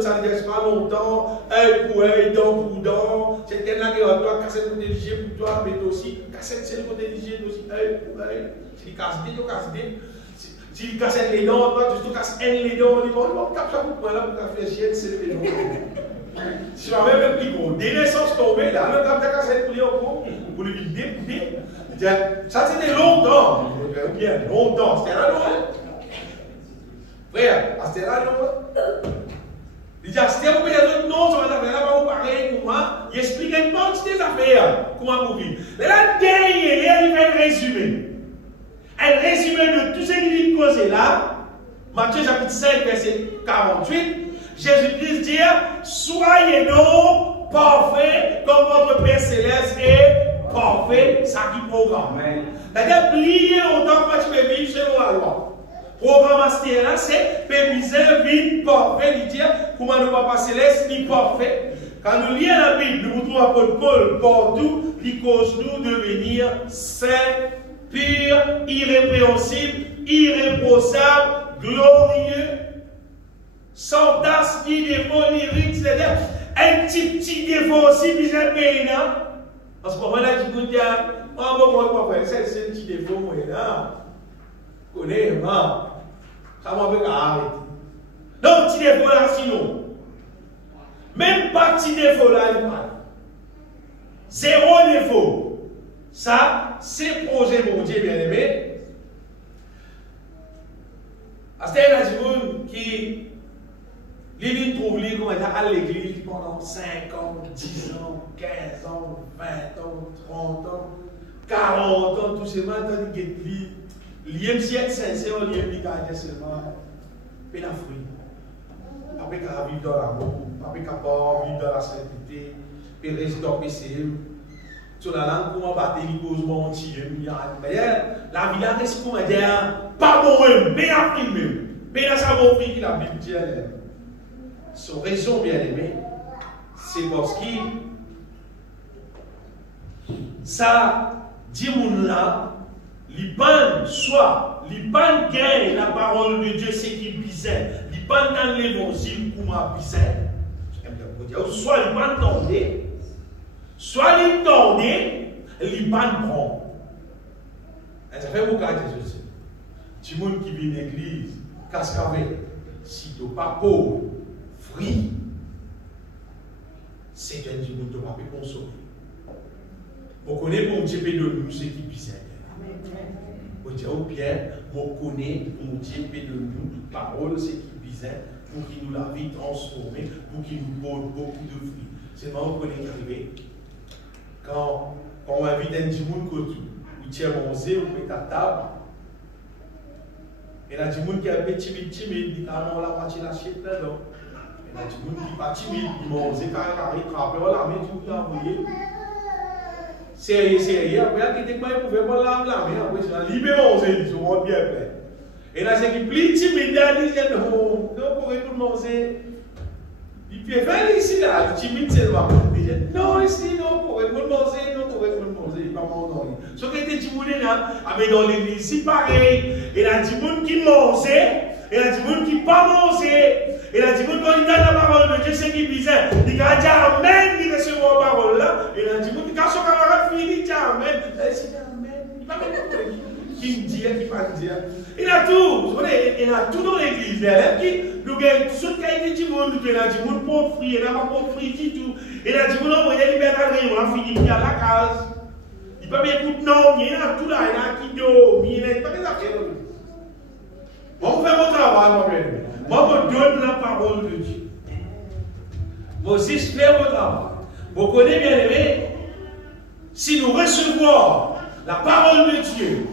ça ne laisse pas longtemps, œil pour œil, dent pour dent. C'est quelqu'un qui va toi casser le côté léger pour toi, mais aussi, casser le côté léger aussi, œil pour œil. Si il casse des, tu casses des. Si il casse les dents, toi, tu casses les dents, il va taper ça pour toi, là, pour faire chier, c'est les dents. Si tu as même plus gros, dès naissance tombée, là, le gars t'a cassé le plié au cou, pour lui dire, ça c'était longtemps, ou bien longtemps, c'était là loin. Frère, c'était là loin. Il dit, c'était pour les autres non, ça va faire là, pas vous parler, comment, il explique un peu ces affaires, comment vous vivez. Mais là, derrière, il fait un résumé. Un résumé de tout ce qu'il dit causé là, Matthieu chapitre 5, verset 48. Jésus-Christ dit, soyez donc parfaits comme votre Père Céleste est parfait, ça qui programme. C'est-à-dire, plier autant que tu peux vivre selon la loi. Programme là, c'est pémiser, vivre parfait, il dit, comment le Papa Céleste est parfait. Quand nous lisons la Bible, nous trouvons l'apôtre Paul partout, qui cause nous de devenir saints, purs, irrépréhensibles, irréprochables, glorieux, sans tasse, ni défaut, ni rite, c'est-à-dire un petit défaut aussi, puis j'ai payé là. Parce que moi, là, je vous dis, c'est un petit défaut, moi, là. Je connais, moi. Ça m'a fait arrêter. Donc, petit défaut là, sinon. Même pas petit défaut là, il parle. Zéro défaut. Ça, c'est projet, mon Dieu, bien aimé. C'est un gens qui. Lui trouve lui à l'église pendant 5 ans, 10 ans, 15 ans, 20 ans, 30 ans, 40 ans, tout ce monde dans l'église. L'IM siècle sincère, l'IM qui gagne seulement peine à fruit. Après qu'à vivre dans l'amour, après qu'à vivre dans la sainteté, puis rester dans le PCM. Sur la langue, comment battre les causes mentir, la vie là, qu'est-ce qu'on va dire? Pas bon, mais à filmer. Mais là, ça va offrir la Bible dit. Son raison, bien aimé, c'est parce que ça dit mon là, l'Iban soit, l'Iban gagne la parole de Dieu, c'est qui bizarre. L'Iban dans l'évangile, comment bizarre. Soit l'Iban tendait, soit l'Iban tendait, l'Iban prend. Ça fait beaucoup de choses. Tu monde qui vient à l'église, cascavé, si tu n'es pas pauvre, free, c'est un Dieu qui ne va pas consommer. On connaît mon Dieu de nous, c'est qui bizarre. On dit au Pierre, on connaît mon Dieu de nous, parole, c'est qui bizarre, pour qu'il nous la vie transformée, pour qu'il nous porte beaucoup de fruits. C'est vraiment qu'on est arrivé. Quand on invite un Dieu qui tient manger, on met ta table. Et là, il y a des gens qui sont timide, il dit, ah non, la moitié de la chienne là, donc. Il y a des gens qui sont pas timides, ils mangent, ils frappent, on la met tout le temps, vous voyez. Sérieux, après, il y a des gens qui peuvent pas la main, après, c'est libéré, ils sont bien pleins. Et là, c'est qui plus timide, ils disent, non, non, pour tout manger. Il peut faire ici, là, timide, c'est le il dit, non, ici, non, pour tout manger, non, pour tout manger, il ne va pas manger. Ce qui était timide là, mais dans l'église, c'est pareil. Il y a des gens qui mangent, il y a des gens qui ne pas manger. Il y a des gens qui ont la parole de Dieu, c'est qui bizarre. Il dit Amen, il recevra la parole là. Il y a des gens qui, quand son camarade finit, il dit Amen. Il dit Amen. Il va mettre qui me dit, qui va dire. Il y a tout. Il y a tout dans l'église. Nous avons toute qualité de monde. Il y a des gens qui ont fruits, il y a pas de fruits du tout. Il y a des gens qui ont liberté, on a fini à la case. Il ne peut pas écouter non, il y a tout là, il y a qui dort, il y a pas des affaires. Moi, je fais mon travail, moi-même. Moi, je donne la parole de Dieu. Moi aussi, je fais mon travail. Vous connaissez bien aimé, si nous recevons la parole de Dieu,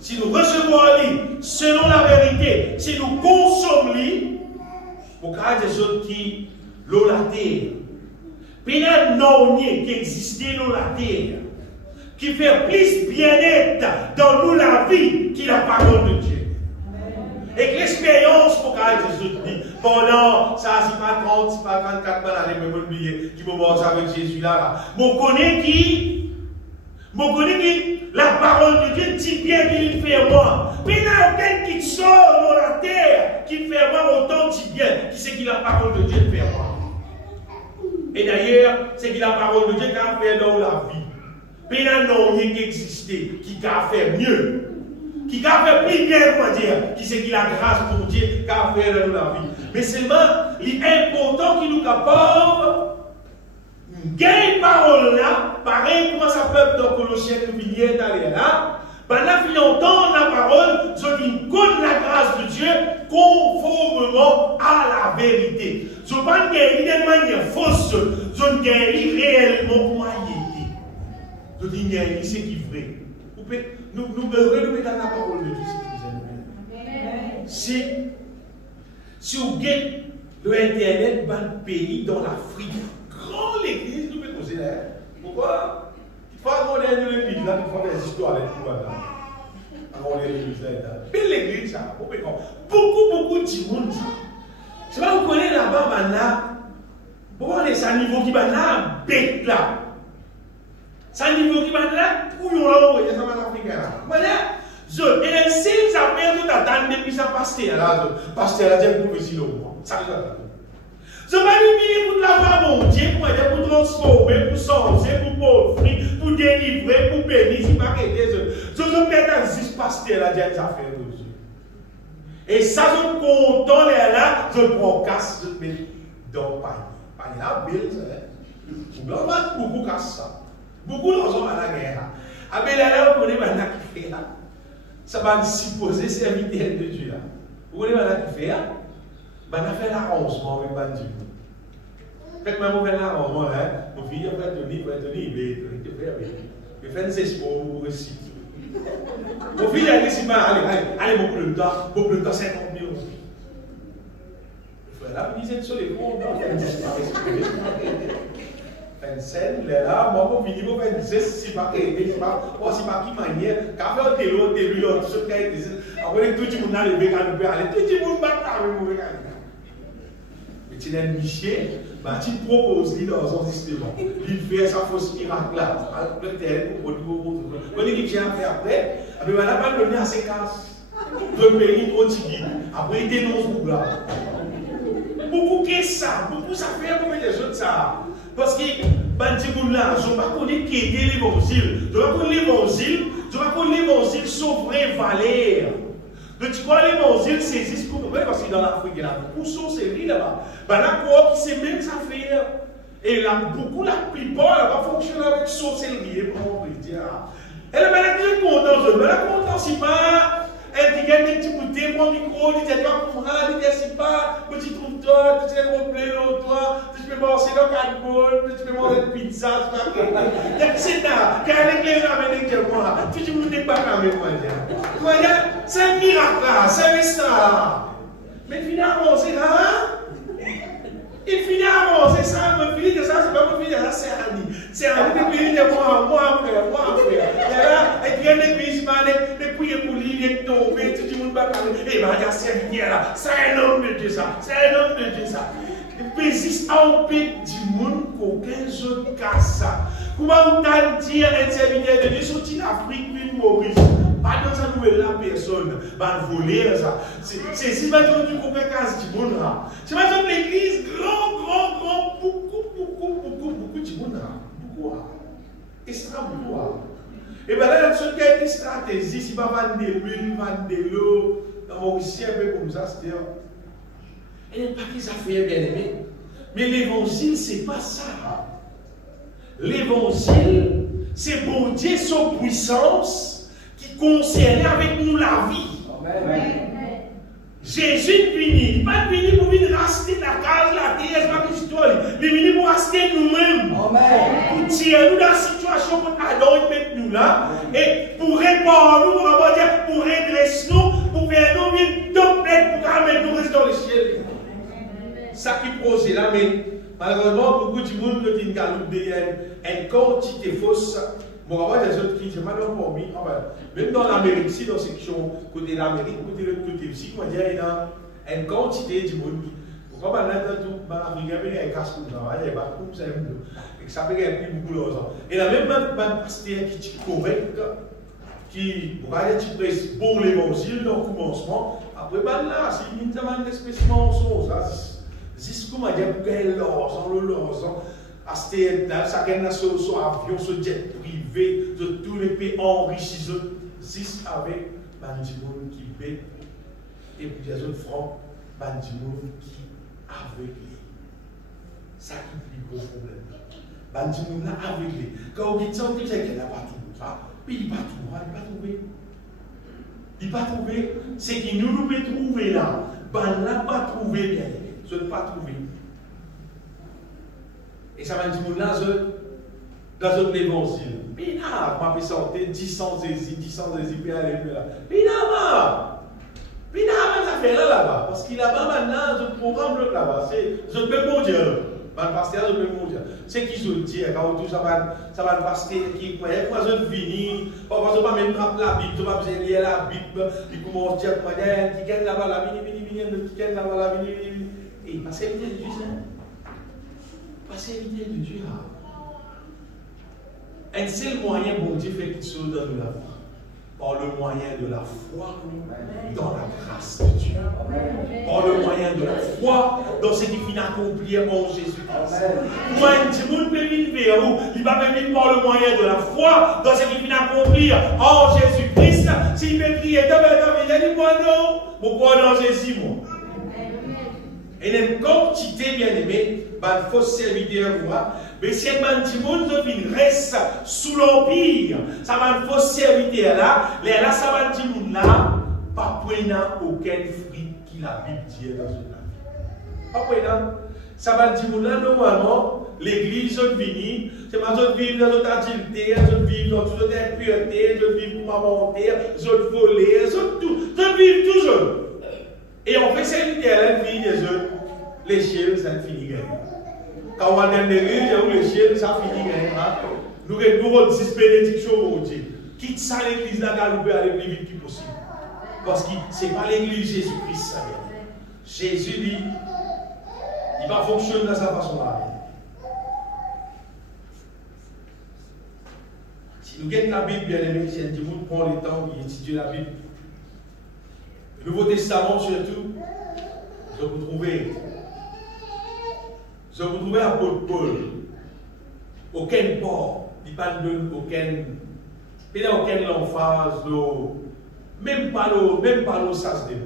si nous recevons lui selon la vérité, si nous consommons lui, pour qu'il y ait des autres qui l'ont la terre. Puis il y a un qui existait dans la terre. qui fait plus bien-être dans nous la vie que la parole de Dieu. Et que l'expérience pour que Jésus dit, pendant ça, c'est pas 30, c'est pas 34 ans, je vais oublier, qui me mange avec Jésus là. Je connais qui la parole de Dieu dit bien qu'il fait moi. Mais il n'y a aucun qui sort dans la terre qui fait moi autant dit bien, qui sait que la parole de Dieu fait moi. Et d'ailleurs, c'est que la parole de Dieu qui a fait dans la vie. Mais il n'y a rien qui existait, qui a fait mieux. Qui a fait plus bien, on va dire, qui c'est qui la grâce pour Dieu, qui a fait dans la vie. Mais seulement, il est important qu'il nous capable gagner parole là, pareil comment ça peut dans Colossiens que vous venez d'aller là, ben là, il entend la parole, je dis, connaît la grâce de Dieu conformément à la vérité. Je ne veux pas gagner de manière fausse, je ne gagne réellement pour m'aider. Je dis, gagner ce qui est vrai. Nous remettons dans la parole de Dieu ce qui nous aime. Si vous gagnez l'Internet dans le pays, dans l'Afrique, grande l'église, nous pouvons poser là. Pourquoi? Il faut qu'on ait une église là, il faut faire des histoires avec nous là. Alors on est l'église là. Belle l'église ça. Beaucoup de monde. Je sais pas, vous connaissez là-bas, maintenant. Pourquoi on est à niveau qui va là, bête là. C'est un niveau qui va là, où on l'a envoyé, ça va l'Africain là. Voilà. Et si ça fait tout attendre depuis ça pasteur là, pasteur là, j'ai pour ici le mois. Ça veut dire. Je vais lui pour la femme, mon Dieu, pour transformer, pour changer, pour offrir, pour délivrer, pour bénir, si pas aider. Je vais mettre un 6 pasteurs là, j'ai déjà fait de Dieu. Et ça, je suis content là, je prends casse, je mets dans le panier. Panier là, belle, ça. Beaucoup casse ça. Beaucoup d'argent à la guerre. Après là, vous connaissez maintenant qui fait là. Ça va supposer serviteur de Dieu là. Vous connaissez maintenant qui fait là. On a fait l'arrangement avec Bandiou. Fait que même on fait l'arrangement là. Mon fils a fait tenir, il fait une session pour réciter. Mon fils a dit si allez, beaucoup de temps, 50 000 euros. Là, vous disiez sur les cours, une scène, là, moi, je vais faire une si pas qui manière, quand on fait un télo, tout ce qui a été après tout le monde a levé, tout le monde va avec mais tu as Michel, tu proposes dans son système, il fait sa fausse miracle là, le terrain pour quand il tient à faire après, il va pas donner à ses casses, le pays trop timide, après il dénonce beaucoup là. Beaucoup que ça, beaucoup ça fait comme les autres ça. Parce que, là, je ne vais pas connaître qu'aider l'évangile. Je ne vais pas connaître l'évangile sauf vraie valeur. Donc, tu vois, l'évangile, c'est juste pour nous. Parce que dans l'Afrique, il y a beaucoup de choses, c'est vrai là-bas. Là, quoi, qui sait même ça faire. Et là, beaucoup, la plupart, elle va fonctionner avec sorcellerie, on peut dire. Et là, elle est contente, c'est pas. Elle dit qu'elle est petit bouteille, mon micro, il dit pas pour moi, il dit pas, petit trou-toi, tu sais, mon blé, toi, tu peux manger dans le bol, tu peux manger une pizza, tu peux. C'est là, quand elle est avec moi, tu ne peux pas avec moi. C'est un miracle là, c'est un extra. Mais finalement, c'est là. Il finit à avancer, ça, me finit de ça, c'est pas me finir, c'est Annie. C'est Annie qui finit de moi après. Et là, et bien les pays, les prier pour lui, il est tombé, tout le monde va parler. Et bien, il y a cette là, c'est un homme de Dieu, ça. Il existe un peu du monde qu'aucun autre casse ça. Comment on t'a dit un serviteur de Dieu, sorti d'Afrique, puis Maurice. Pas dans sa nouvelle personne, va voler ça. C'est si maintenant tu comprends casse du monde là. C'est maintenant l'église, grand, beaucoup du monde là. Beaucoup. Et ça beaucoup. Et bien là, ce qui a été stratégie, si pas vendre de l'huile, vendre de l'eau, on aussi un peu comme ça, c'est-à-dire. Et il n'y a pas qu'ils ont fait bien aimé. Mais l'évangile, c'est pas ça. L'évangile, c'est bon Dieu, son puissance. Qui concerne avec nous la vie. Amen. Jésus est venu, pas venu pour venir racheter la case, la terre, pas une histoire. Il est venu pour racheter nous-mêmes. Pour tirer nous dans la situation qu'on a dans nous là. Et pour répondre nous, pour redresser nous, pour faire nous une tempête, pour ramener nous rester dans le ciel. Ça qui pose là, mais malheureusement, beaucoup de monde qui dit une quantité fausse. Bon, après, les autres qui disent, même dans l'Amérique, si dans la section côté de l'Amérique, côté de l'autre côté aussi, il y a une quantité de monde qui. Pourquoi maintenant, tout le monde a un casque comme ça, il y a pas comme ça, et ça fait qu'il y a plus beaucoup d'argent. Et là, même un pasteur qui est correct, qui presse bon l'évangile dans le commencement, après, là, c'est une demande d'espècement, c'est comment dire, pour gagner l'argent, chacun a son avion, son jet privé, de tous les pays enrichis, juste avec Bandimoun qui paie, et puis les autres francs, Bandimoun qui avec lui. Ça qui est le plus gros problème. Bandimoun là avec lui. Quand on dit ça, on dit qu'il n'a pas tout. Puis il n'a pas trouvé. Il n'a pas trouvé. C'est qu'il nous peut trouver là. Ben n'a pas trouvé bien. Je ne pas trouvé. Et ça va dire dans l'évangile. Puis là, on m'a fait sortir 10 ans zézi, puis aller là. Puis là, ça fait là-bas. Parce qu'il a pas maintenant, je programme là-bas. C'est je peux mon Dieu. Le pasteur, je peux mon Dieu. C'est qui je dis, quand on ça va le pasteur qui croyait, moi je finis. Parfois, je ne vais pas même prendre la Bible, je ne vais pas lire la Bible. Il commence à dire, qui gagne là-bas, la vini, qui gagne là-bas, la vini. Et passer l'idée de Dieu, ça. Passer l'idée de Dieu. Un seul moyen pour Dieu fait quelque chose dans la vie. Par le moyen de la foi dans la grâce de Dieu. Par le moyen de la foi dans ce qui finit accomplir en Jésus-Christ. Moi, un petit monde peut vivre vers vous. Il va venir par le moyen de la foi dans ce qui finit accomplir en Jésus-Christ. S'il me crie, il dit moi non. Pourquoi dans Jésus, moi? Et une quantité bien aimée, il faut servir moi. Mais si un petit monde reste sous l'empire, ça va faut servir là, ça va petit monde là, pas prenant aucun fruit qui la Bible dit dans ce cas. Pas prenant. Ça va dire là, normalement, l'église est venue, c'est ma zone vivre dans notre adultère, zone vivre dans toute notre impureté, zone vivre pour ma mentir, zone voler, zone tout, zone vivre toujours. Et on fait servir à la vie des autres, les chiens, ça finit gagner. Quand on a des l'église, les chiens, ça finit gagner. Nous avons 10 bénédictions au Dieu. Quitte ça l'église là, nous pouvons aller le plus vite que possible. Parce que ce n'est pas l'église Jésus-Christ, ça. Jésus dit, il va fonctionner de sa façon-là. Si nous gagnons la Bible, bien aimé, si un monde prend le temps d'étudier la Bible, le Nouveau Testament surtout, je vous trouver l'apôtre Paul, aucun port, il ne donne aucune emphase, même pas le sas de mots.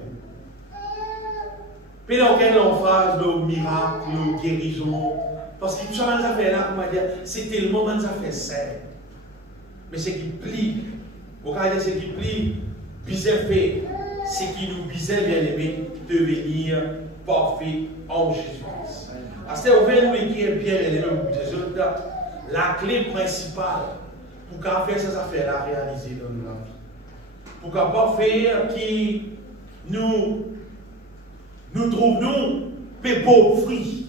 Il n'y a aucune emphase de miracle, de guérison. Parce que tout ça, ça fait là, c'est tellement ça fait simple. Mais ce qui plie, ce qui plie, bizarre fait, c'est qui nous bizarre bien aimé, devenir parfait en Jésus-Christ. Parce que vous nous écrire bien aimé, la clé principale pour qu'à faire ces affaires-là réaliser dans notre vie. Pour qu'à pas faire qui nous trouvons peu beaux fruits.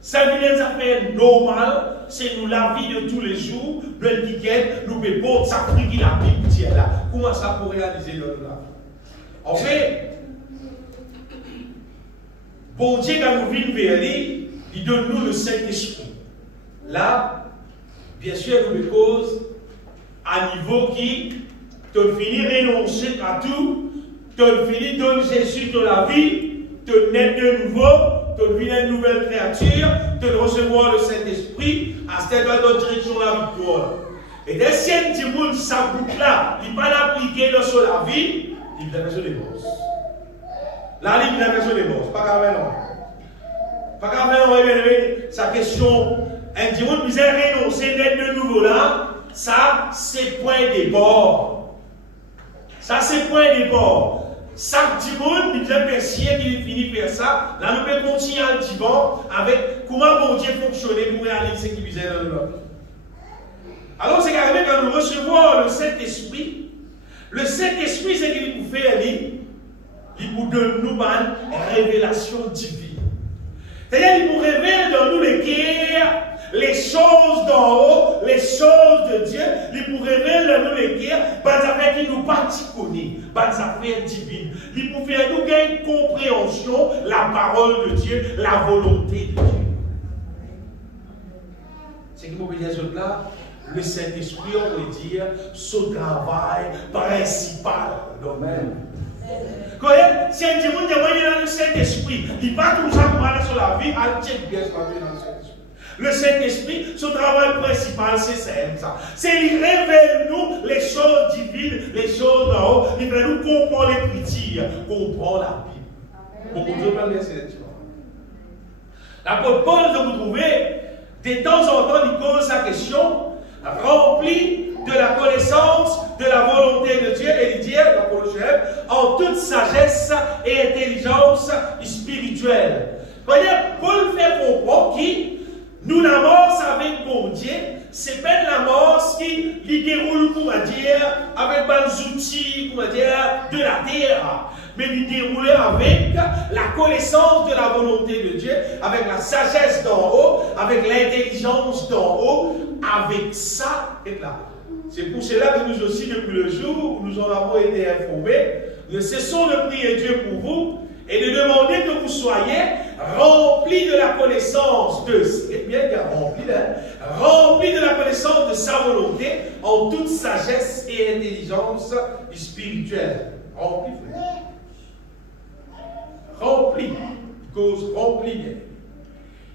Ça veut dire affaires normales, c'est nous la vie de tous les jours, le week-end, nous pouvons beaux ça fruit qui la Bible dit là. Comment ça pour réaliser dans notre vie? En fait, bon Dieu quand nous venons vers lui, il donne nous le Saint-Esprit. Là, bien sûr, nous cause à niveau qui te finit renoncer à tout, te finit donner Jésus de la vie, te naître de nouveau, te devenir une nouvelle créature, te recevoir le Saint-Esprit, à cette autre direction la victoire. Et dès si un petit monde, sa boucle là, il va l'appliquer sur la vie, il va faire des bosses. Là, il va faire des bosses. Pas grave, non. Pas grave, non, sa question, un petit monde, il va renoncer d'être de nouveau là, ça, c'est point de bord. Ça, c'est point de bord. Chaque petit monde, il vient faire qui finit par ça. Là, nous pouvons continuer à dire avec comment bon Dieu fonctionne pour réaliser ce qui vient dans le monde. Alors, c'est qu'arrivé quand nous recevons le Saint-Esprit, le Saint-Esprit, c'est qu'il nous fait, il nous donne nous une révélation divine. C'est-à-dire qu'il nous révèle dans nous les guerres, les choses d'en haut, les choses de Dieu, il pour révéler nous les guerres, des affaires qui nous pratiquons, des affaires divines. Il pour faire nous gagner une compréhension, la parole de Dieu, la volonté de Dieu. C'est qui vous dire là, le Saint-Esprit, on peut dire, ce travail principal. Amen. Si un démon dans le Saint-Esprit, il ne va pas tout ça pour aller sur la vie, il check bien sur la vie dans le Saint-Esprit. Le Saint-Esprit, son travail principal, c'est ça. C'est qu'il révèle nous les choses divines, les choses d'en haut. Il va nous comprendre l'Écriture, comprendre la Bible. Beaucoup de gens c'est l'écriture. L'apôtre Paul, vous trouvez, de temps en temps, il pose sa question, rempli de la connaissance de la volonté de Dieu, et il dit dans Colossiens, en toute sagesse et intelligence spirituelle. Voyez, Paul fait comprendre que nous l'amorce avec bon Dieu, c'est pas l'amorce qui déroule, comment dire, avec des outils, comment dire, de la terre. Mais il déroule avec la connaissance de la volonté de Dieu, avec la sagesse d'en haut, avec l'intelligence d'en haut, avec ça et là. C'est pour cela que nous aussi, depuis le jour où nous en avons été informés, ne cessons de prier Dieu pour vous et de demander que vous soyez remplis de la connaissance de, c'est bien qu'il y a rempli, remplis de la connaissance de sa volonté en toute sagesse et intelligence spirituelle. Remplis, frère. Remplis, cause remplis.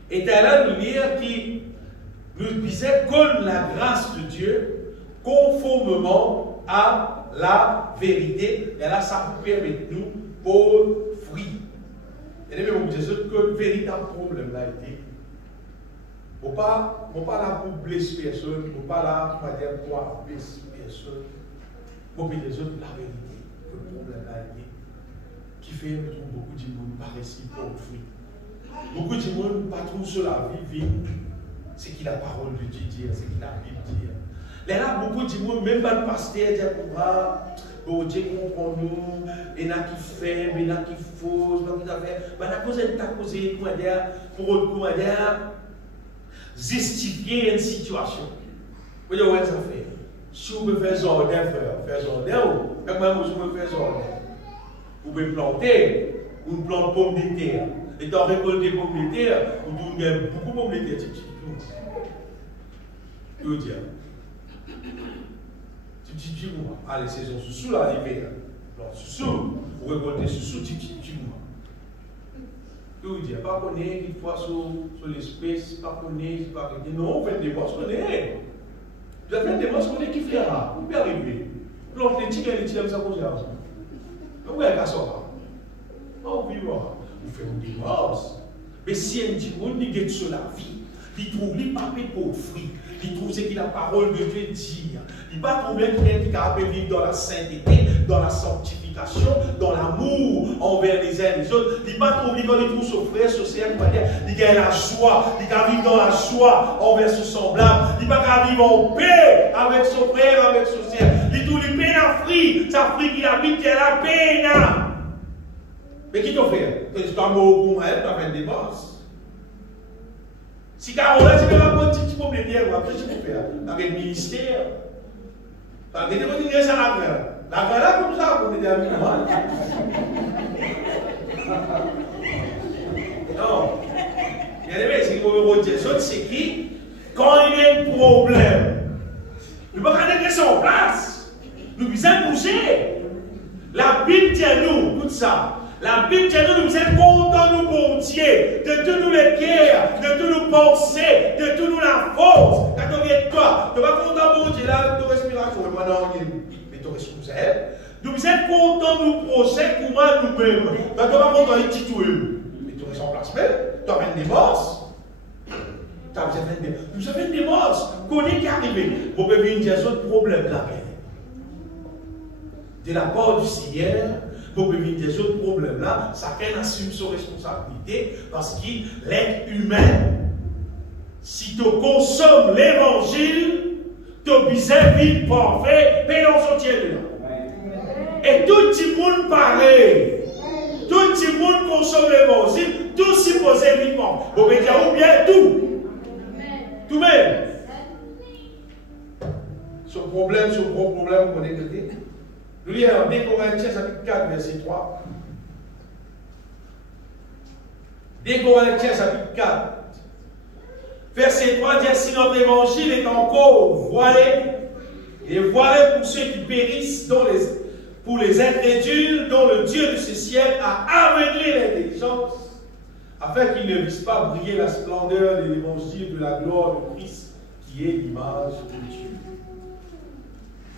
Et là, nous dire qui nous disait comme la grâce de Dieu conformément à la vérité. Et là, ça vous permet de nous pour fruit. Et bien, vous dites que le véritable problème là été. Vous ne pas là pour blesser personne, vous ne pas là pour dire pour blesser personne. Vous dites la vérité, que le problème là été. Qui fait que beaucoup de monde pas récit pour fruit. Beaucoup de monde pas trop sur la vie, c'est qu'il la parole de Dieu dit, c'est qu'il la Bible dit. Là, beaucoup de monde, même pas le pasteur, dit oh Dieu comprend nous, il y en a qui fait, il y en a qui fausse, il y a cause pour justifier une situation. Vous voyez, ça fait. Si vous pouvez faire jardin, faire jardin, comment vous pouvez faire jardin? Vous pouvez planter, vous plantez pommes de terre. Et dans récolter pommes de terre, vous avez beaucoup de pommes de terre. Je veux dire. Allez, saison sous la l'hiver. Sous, vous récoltez sous, je veux dire, pas connaître une fois sur l'espèce, pas connaître, pas connaître. Non, vous faites des bosses, vous connaissez. Vous faites des bosses, vous connaissez qui fait là. Vous pouvez arriver. Plantez les tigres, ça cause là. Vous avez qu'à sortir. Oh oui, vous faites une divorce. Mais si un petit monde est sur la vie, il trouve les papiers pour fruit. Il trouve ce que la parole de Dieu dit. Il ne va pas trouver quelqu'un qui est capable de vivre dans la sainteté, dans la sanctification, dans l'amour envers les uns et les autres. Il ne va pas trouver quand il trouve son frère, son sœur, il a la joie, il va vivre dans la joie envers son semblable. Il ne va pas vivre en paix avec son frère, avec son sœur. Il trouve les peines à fruit, sa fruit qui habite, qui a la peine. Mais qui t'a fait? Tu as mort pour elle, tu as fait des bosses. Si Caroline, c'est que la politique, tu peux me dire, après tu peux faire. Avec le ministère. Parce que tu peux dire ça à la grande. La grande là, comme ça, vous me dites à moi. Non. Bien aimé, c'est que vous me dites, c'est qui, quand il y a un problème, nous ne pouvons pas rester sur place. Nous devons bouger. La Bible dit à nous, tout ça. La Bible dit à nous, nous sommes contents, nous, bon Dieu, de tous nous les guerres, de tous nous penser, de tous nous la force. Quand on vient de toi, tu vas content, bon Dieu, là, de respiration, mais tu responsable. Nous sommes contents, nous, projet, comment nous-mêmes. Quand tu vas content, il dit tout, mais tu restes en place même, tu as des morses. Nous avons des morses. Connais qui est arrivé. Vous pouvez venir dire autre problème là. De la part du Seigneur, pour prévenir des autres problèmes là, chacun assume son responsabilité parce qu'il l'être humain. Si tu consommes l'évangile, tu es vite parfait, mais dans son ciel. Et tout le monde pareil. Tout le monde consomme l'évangile, tout supposé vite parfait. Vous pouvez dire ou bien tout. Tout nous-mêmes. Ce problème, ce gros problème qu'on est traité. Nous lisons en 2 Corinthiens chapitre 4, verset 3. 2 Corinthiens chapitre 4, verset 3 dit: si notre évangile est encore voilé, et voilé pour ceux qui périssent, pour les incrédules, dont le Dieu de ce ciel a aveuglé l'intelligence, afin qu'ils ne puissent pas briller la splendeur de l'évangile de la gloire de Christ, qui est l'image de Dieu.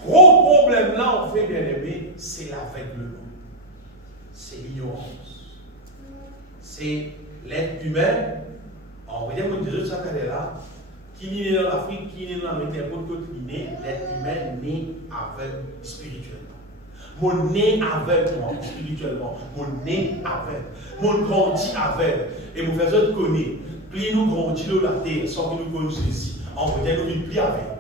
Gros problème là, en fait, bien aimé, c'est l'aveuglement. C'est l'ignorance. C'est l'être humain. En vrai, mon Dieu, ça qu'elle est là. Qui est dans l'Afrique, qui est dans l'Amérique, n'importe quoi qui est, l'être humain né aveugle spirituellement. Mon nez aveugle spirituellement. Mon nez aveugle. Mon grandit aveugle. Et mon frère, je connais. Plus nous grandissons la terre, sans que nous connaissions ici. En vrai, nous vivons plus aveugle.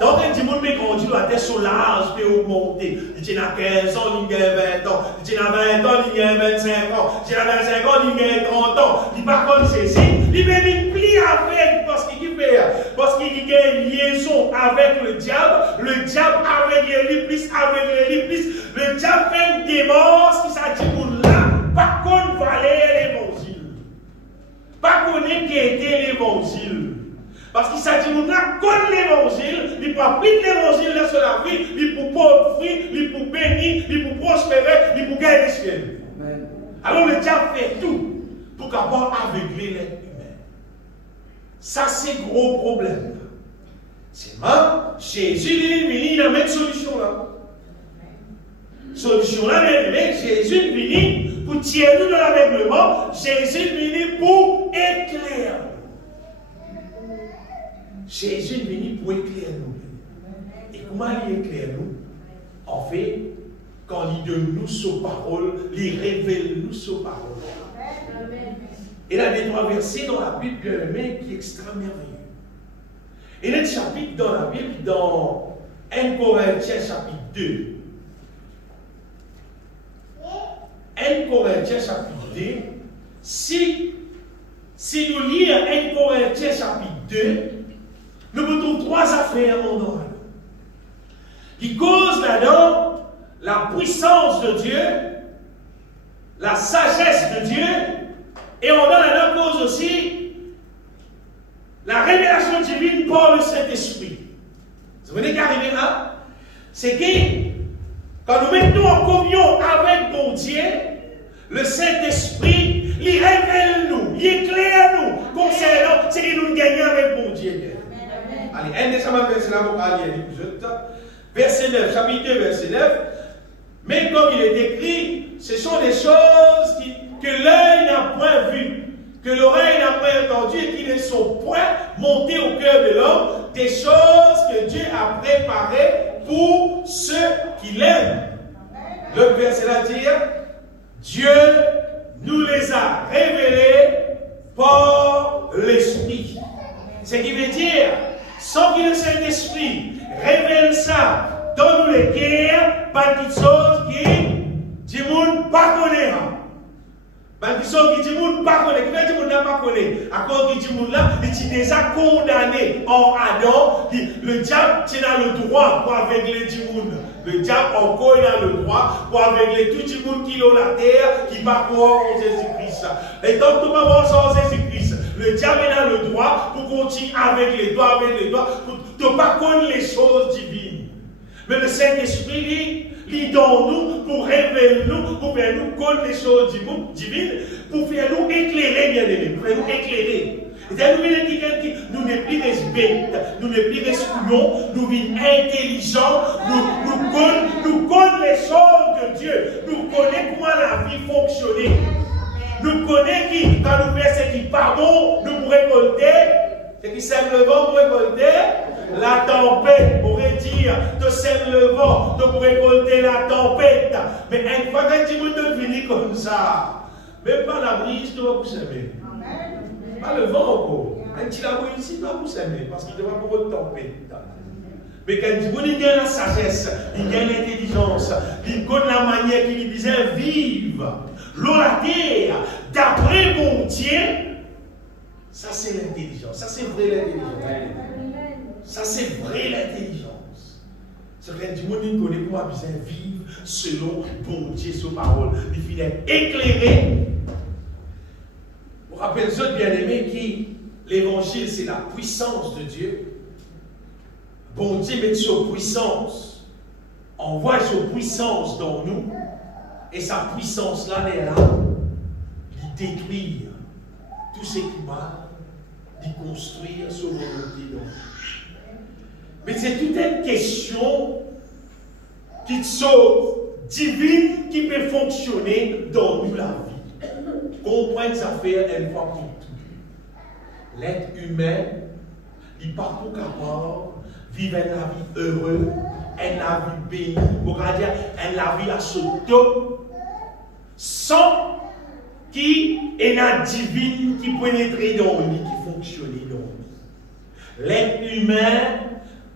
Donc, il dit, mon mec grandit la terre sur l'âge peut augmenter. Il dit, il a 15 ans, il a 20 ans. Il dit, il a 20 ans, il a 25 ans. Il dit, il a 25 ans, il a 30 ans. Il par contre, c'est ici. Il ne plie avec parce qu'il fait. Parce qu'il y a une liaison avec le diable. Le diable avec les plus, avec les plus. Le diable fait une démence qui s'est dit, pour là, par contre, valait l'évangile. Pas connaître qui était l'évangile. Parce qu'il s'agit de nous connaître l'évangile, il peut appliquer l'évangile sur la vie, il peut porter fruit, il peut bénir, il peut prospérer, il peut gagner le ciel. Alors le diable fait tout pour qu'avoir aveugler l'être humain. Ça, c'est gros problème. Seulement, Jésus est venu, il a mis une solution là. Solution là, Jésus est venu pour tirer nous dans l'aveuglement, Jésus est venu pour éclairer. Jésus est venu pour éclairer nous. Et comment il éclaire nous? En fait, quand il donne nous sa parole, il révèle nous sa parole. Et là, il y a 3 versets dans la Bible qui est extrêmement merveilleux. Et il y a un chapitre dans la Bible, dans 1 Corinthiens chapitre 2. 1 Corinthiens chapitre 2. Si nous lisons 1 Corinthiens chapitre 2, nous mettons 3 affaires en ordre. Qui causent là-dedans la puissance de Dieu, la sagesse de Dieu, et on a là-dedans cause aussi la révélation divine par le Saint-Esprit. Vous venez qu'arriver là, c'est que quand nous mettons en communion avec mon Dieu, le Saint-Esprit, il révèle nous, il éclaire nous concernant ce que nous gagnons avec mon Dieu. Allez, 1 Testament, verset 9, chapitre 2, verset 9. Mais comme il est écrit, ce sont des choses que l'œil n'a point vues, que l'oreille n'a point entendues et qui ne sont point montées au cœur de l'homme, des choses que Dieu a préparées pour ceux qui l'aiment. Le verset là dit, Dieu nous les a révélées par l'Esprit. Ce qui veut dire, sans que le Saint-Esprit révèle ça dans nous les cœurs, pas de choses qui dit monde pas connaît. Pas de choses qui dit monde pas connaît. Qui dit monde n'a pas connaît. À cause qui dit monde là, il est déjà condamné en Adam. Le diable tient le droit pour aveugler du monde. Le diable encore il a le droit pour aveugler tout le monde qui est sur la terre, qui va croire en Jésus-Christ. Et donc tout va voir sans Jésus-Christ. Le diable a le droit pour continuer avec les doigts, pour ne pas connaître les choses divines. Mais le Saint-Esprit, il donne nous pour révéler nous, pour faire nous connaître les choses divines, pour faire nous éclairer, bien aimés, pour faire nous éclairer. Et nous ne plus des bêtes, nous ne plus des espions, nous sommes intelligents, nous connaissons les choses de Dieu, nous connaissons comment la vie fonctionne. Nous connaissons qui, quand nous faisons ce qui pardon, nous pourrons récolter, ce qui sème le vent pour récolter la tempête, on pourrait dire, de sème le vent, de pour récolter la tempête. Mais une fois que tu me finis comme ça, même pas la brise, tu vas vous s'aimer. Pas le vent encore. Un petit labo ici, tu vas vous s'aimer, parce qu'il devra pour une tempête. Mais quand il gagne la sagesse, il gagne l'intelligence, il connaît la manière qu'il disait vivre. L'eau, la terre, d'après mon Dieu, ça c'est l'intelligence. Ça, c'est vrai l'intelligence. Ça, c'est vrai l'intelligence. C'est vrai, du monde qui connaît comment bien vivre selon bon Dieu, sa parole. Il finit éclairé. Vous rappelez, les autres bien-aimés, qui l'évangile, c'est la puissance de Dieu. Bon Dieu met sa puissance, envoie sa puissance dans nous, et sa puissance là, elle est là, de détruire tout ce qui mal, de construire sa volonté dans nous. Mais c'est toute une question qui sont divine qui peut fonctionner dans nous la vie. Comprendre ça fait une fois pour tout. L'être humain, il n'est pas tout capable de vivre une vie heureuse, une vie bénie, on va dire une vie à ce top, sans qui est la divine qui pénètre dans nous, qui fonctionne dans nous. L'être humain,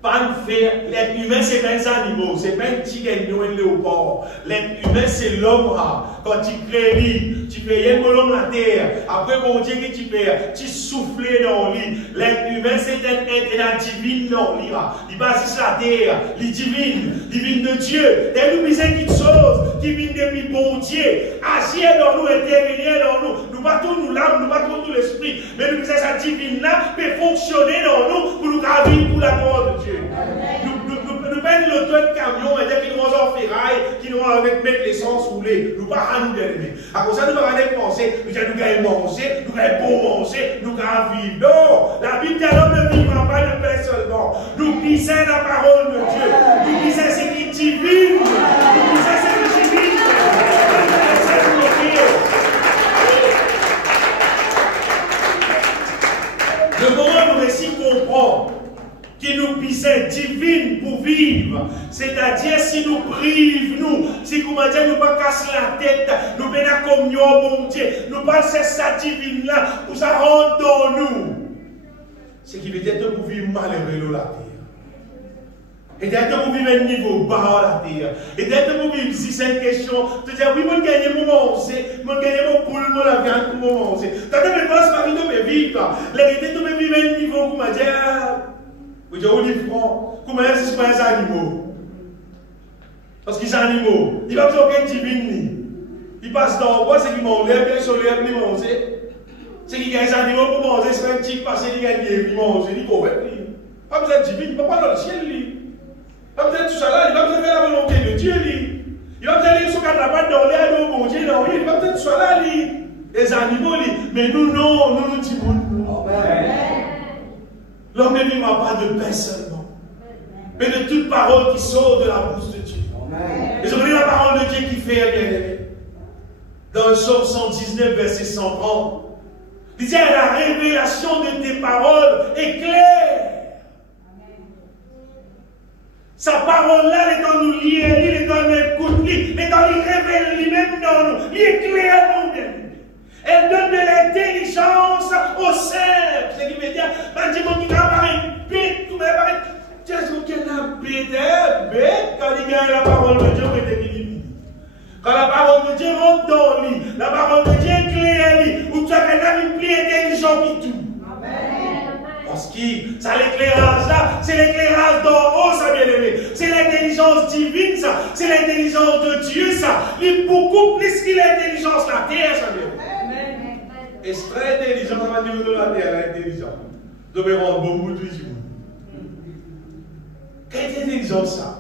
pas faire. L'être humain, c'est pas un animal, c'est pas un tigre, un léopard. L'être humain, c'est l'homme. Quand tu crées, tu fais un colombe la terre. Après, bon Dieu, que tu fais, tu souffles dans lui. L'être humain, c'est un être la divine dans lui. Il base sur la terre, il divine de Dieu. Et nous disons quelque chose qui vient depuis bon Dieu. Agir dans nous, intervenir dans nous. Nous battons nous l'âme, nous battons nous l'esprit. Mais nous disons ça divine là peut fonctionner dans nous pour nous vivre pour la gloire de Dieu. Nous prenons le toit de camion et dès qu'ils nous en ferraille, qui nous mettre l'essence roulée. Nous ne pouvons pas nous donner. À cause de ça, nous ne pouvons pas penser, nous allons manger, nous allons bon manger, nous allons vivre. Non, la Bible dit l'homme ne vivra pas de pain seulement. Nous lisons la parole de Dieu. Nous lisons ce qui est divin. Nous lisons ce qui est divin. Le moment où nous récit comprend qui nous puissait divine pour vivre, c'est-à-dire si nous prive, si comment dire, nous pas casser la tête, nous venons à communion, bon Dieu, nous passons ça divine là, pour ça rentre dans nous. Ce qui veut dire que vous vivez malheureux dans la terre. Et d'être vous vivez un niveau bas à la terre. Et d'être vous vivez, si c'est une question, de dire oui, moi gagner mon manger, moi gagner mon poule, moi la viande pour mon manger. T'as de me passer par une de mes vies, la réalité de me vivre un niveau, comment dire, vous dites, on dit franc, comment est-ce que c'est pas un animal? Parce qu'ils sont animaux, ils ne vont pas aucun divine. Ils passent dans le bois, c'est qu'ils mangent, bien sûr, ils mangent. C'est qu'ils gagnent des animaux pour manger, c'est un petit passé, ils gagnent, ils mangent, ils corrects. Pas besoin de divine, il ne va pas dans le ciel. Il va besoin de tout ça là, il va besoin de faire la volonté de Dieu. Il va besoin de se faire la patte dans l'air, bon Dieu, non, il va besoin de tout ça là. Les animaux, mais nous, non, nous disons. L'homme ne vivra pas de pain seulement, mais de toute parole qui sort de la bouche de Dieu. Amen. Et je veux dire la parole de Dieu qui fait bien aimé. Dans le Psaume 119, verset 130, il dit la révélation de tes paroles est claire. Sa parole-là, elle est dans nous lier, elle est dans nous écouter, elle est dans nous révéler lui-même dans nous, elle éclaire nous bien. Elle donne de l'intelligence au cerf. C'est qui veut dire, quand il va avoir une bête, tout va avoir tu sais ce qu'il y a une bête, quand il gagne la parole de Dieu, quand la parole de Dieu rentre dans lui, la parole de Dieu éclaire lui, ou tu as quelqu'un qui est intelligent qui tout. Parce que ça, l'éclairage là, c'est l'éclairage d'en haut, ça bien aimé. C'est l'intelligence divine, ça. C'est l'intelligence de Dieu, ça. Il est beaucoup plus que l'intelligence de la terre, ça bien aimé. Et c'est très intelligent, ça va dire de la terre, l'intelligence. De me rendre bon bout de Dieu. Quelle est l'intelligence, ça?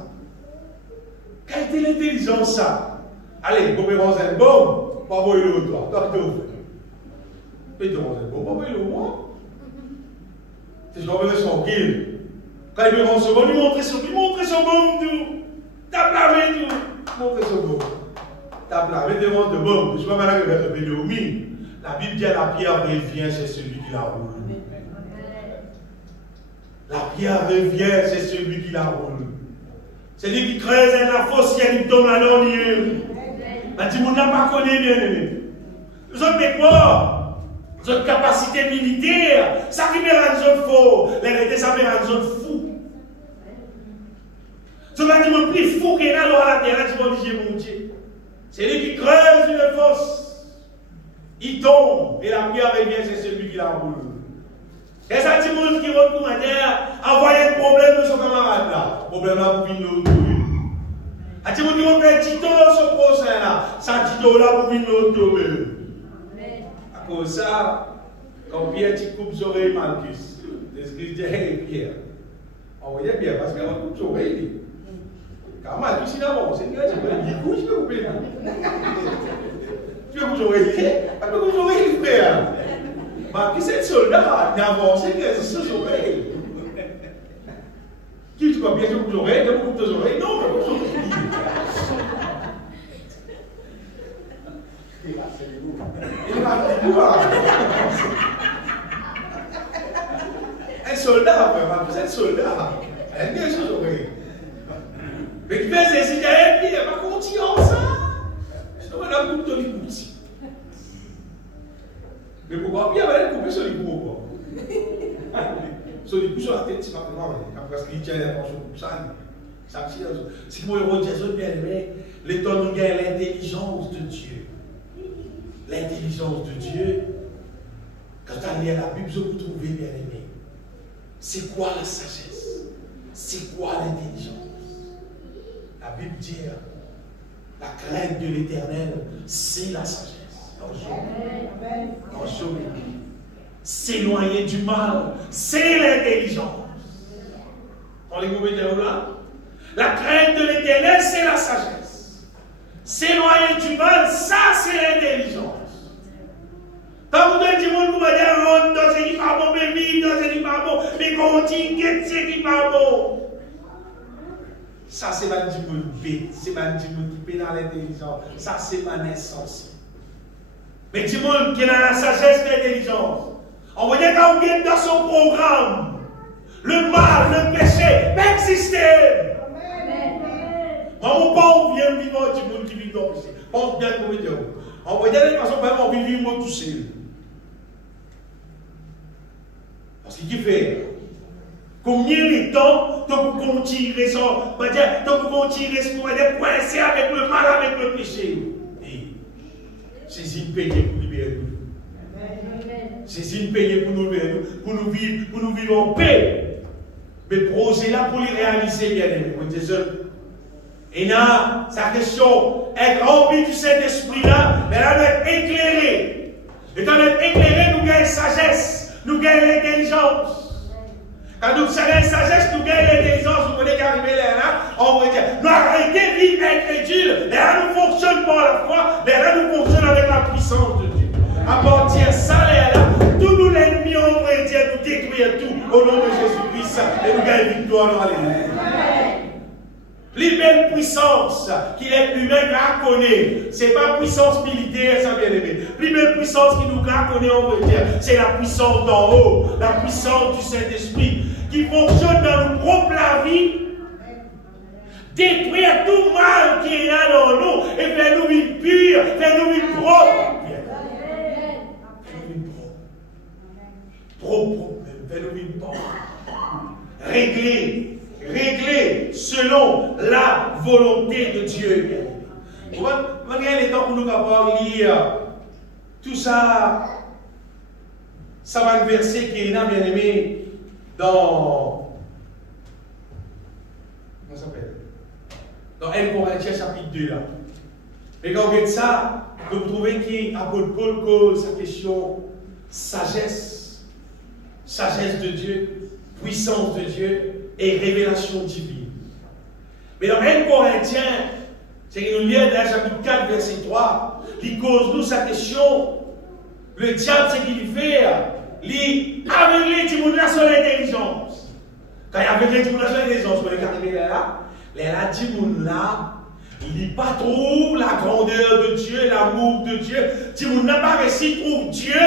Quelle est l'intelligence, ça? Allez, vous me rendre un bon, pas vous le toi. Toi, tu fais. Mais tu me rends un bon, pas vous le moi. Je dois me tranquille. Quand il me rend ce bon, lui montrer son bon tout. Tape la main tout. Montrez son bon. Tape la main devant de bon. Je ne sais pas maintenant que je vais te payer au mine. La Bible dit la pierre revient chez celui qui la roule. La pierre revient chez celui qui la roule. C'est lui qui creuse la fosse, il tombe là dans l'île. La dit, on n'a pas connu bien aimé. Nous sommes des quoi? Notre capacité militaire, ça qui me rend zone faux, les réalités, ça me rend zone fou. Ce qui me plus fou qu'il y a dans la terre, tu vas dire, mon Dieu. C'est lui qui creuse une fosse, il tombe, et la pierre revient, c'est celui qui la roule. Et ça, dit monde qui rentre pour envoyer un problème de son camarade là. Problème là pour venir l'autre. A dit monde qui rentre un tito sur prochain là. Ça tito là pour venir l'autre. À cause de ça, quand Pierre tu coupes les oreilles Marcus, l'Esprit dit hey Pierre, envoyez Pierre parce qu'il coupe les oreilles. Car Marcus il avance, c'est bien, il coupe, je peux couper. Tu peux couper les oreilles, tu peux couper les oreilles frère. Marcus c'est soldat, il avance, c'est ses oreilles. Qui tu crois bien, tu coupes les oreilles, tu coupes tes oreilles, non, tu coupes les oreilles. Il va un soldat, c'est un soldat. Elle dit des choses horribles. Mais qui fait ces signes, elle va continuer en ça. Sinon, elle a coupé les coups. Mais pourquoi bien elle couper sur les coups? Sur les coups sur la tête, c'est pas vraiment. Parce qu'il tient la pension comme ça. Si moi, je dis, bien aimé, l'état nous gagne l'intelligence de Dieu. L'intelligence de Dieu, quand on lit la Bible, vous trouvez bien aimé. C'est quoi la sagesse? C'est quoi l'intelligence? La Bible dit, la crainte de l'Éternel, c'est la sagesse. S'éloigner du mal, c'est l'intelligence. On les gouverne là? La crainte de l'Éternel, c'est la sagesse. S'éloigner du mal, ça c'est l'intelligence. Quand vous dites, vous allez dire, dans ce qui n'est pas bon, mais vite, dans ce qui n'est pas bon, mais continue, qu'est-ce qui n'est pas bon? Ça c'est ma dimanche bête, c'est ma dimanche qui est dans l'intelligence. Ça c'est ma naissance. Mais dimanche qui est dans la sagesse de l'intelligence. On va dire quand vous êtes dans son programme, le mal, le péché, même système. On pas vient vivre du monde qui vit dans le péché. Pense bien comment dire. On va dire de toute façon, on vit vivre tout seul. Parce qu'il fait combien de temps tu peux continuer ça, tu peux continuer ce qu'on va dire, coincé avec le mal, avec le péché. C'est une paye pour libérer nous. C'est une paye pour nous libérer, pour nous vivre en paix. Mais projet là pour les réaliser, bien aimé. Et là, sa question, être rempli du Saint-Esprit là, mais là, doit être éclairé. Étant d'être éclairé, nous gagnons sagesse, nous gagnons l'intelligence. Quand nous avons la sagesse, nous gagnons l'intelligence. Vous voyez qu'arriver là, on va dire, nous arrêtons de vivre incrédule. Là, nous fonctionnons par la foi, là, nous fonctionnons avec la puissance de Dieu. À partir de ça, là, tous nous l'ennemis, on va dire, nous détruire tout au nom de Jésus-Christ et nous gagnons victoire dans l'Église. Les belles puissances qu'il est lui-même à connaître, ce n'est pas puissance militaire, ça bien aimé. Les belles puissances qui nous connaît, on va dire, c'est la puissance d'en haut, la puissance du Saint-Esprit, qui fonctionne dans nos propres vie, détruire tout mal qui est là dans nous, et faire nous vivre purs, faire nous vivre propres. Propre, faire nous vivre propres. Régler selon la volonté de Dieu. Vous voyez les temps pour nous capables de lire tout ça. Ça va un verset qui est là, bien aimé, dans. Comment ça s'appelle? Dans 1 Corinthiens chapitre 2 là. Mais quand vous regardez ça, vous trouvez qu'apôtre Paul cause sa question sagesse de Dieu, puissance de Dieu et révélation divine. Mais dans 1 Corinthiens, c'est qu'il nous lit dans chapitre 4, verset 3, il cause nous sa question. Le diable, c'est qu'il fait, il aveugle tout le monde sur l'intelligence. Quand il aveugle tout le monde sur l'intelligence, vous regardez là, dit monde là, il n'est pas trop la grandeur de Dieu, l'amour de Dieu. Dit monde n'a pas réussi trouve Dieu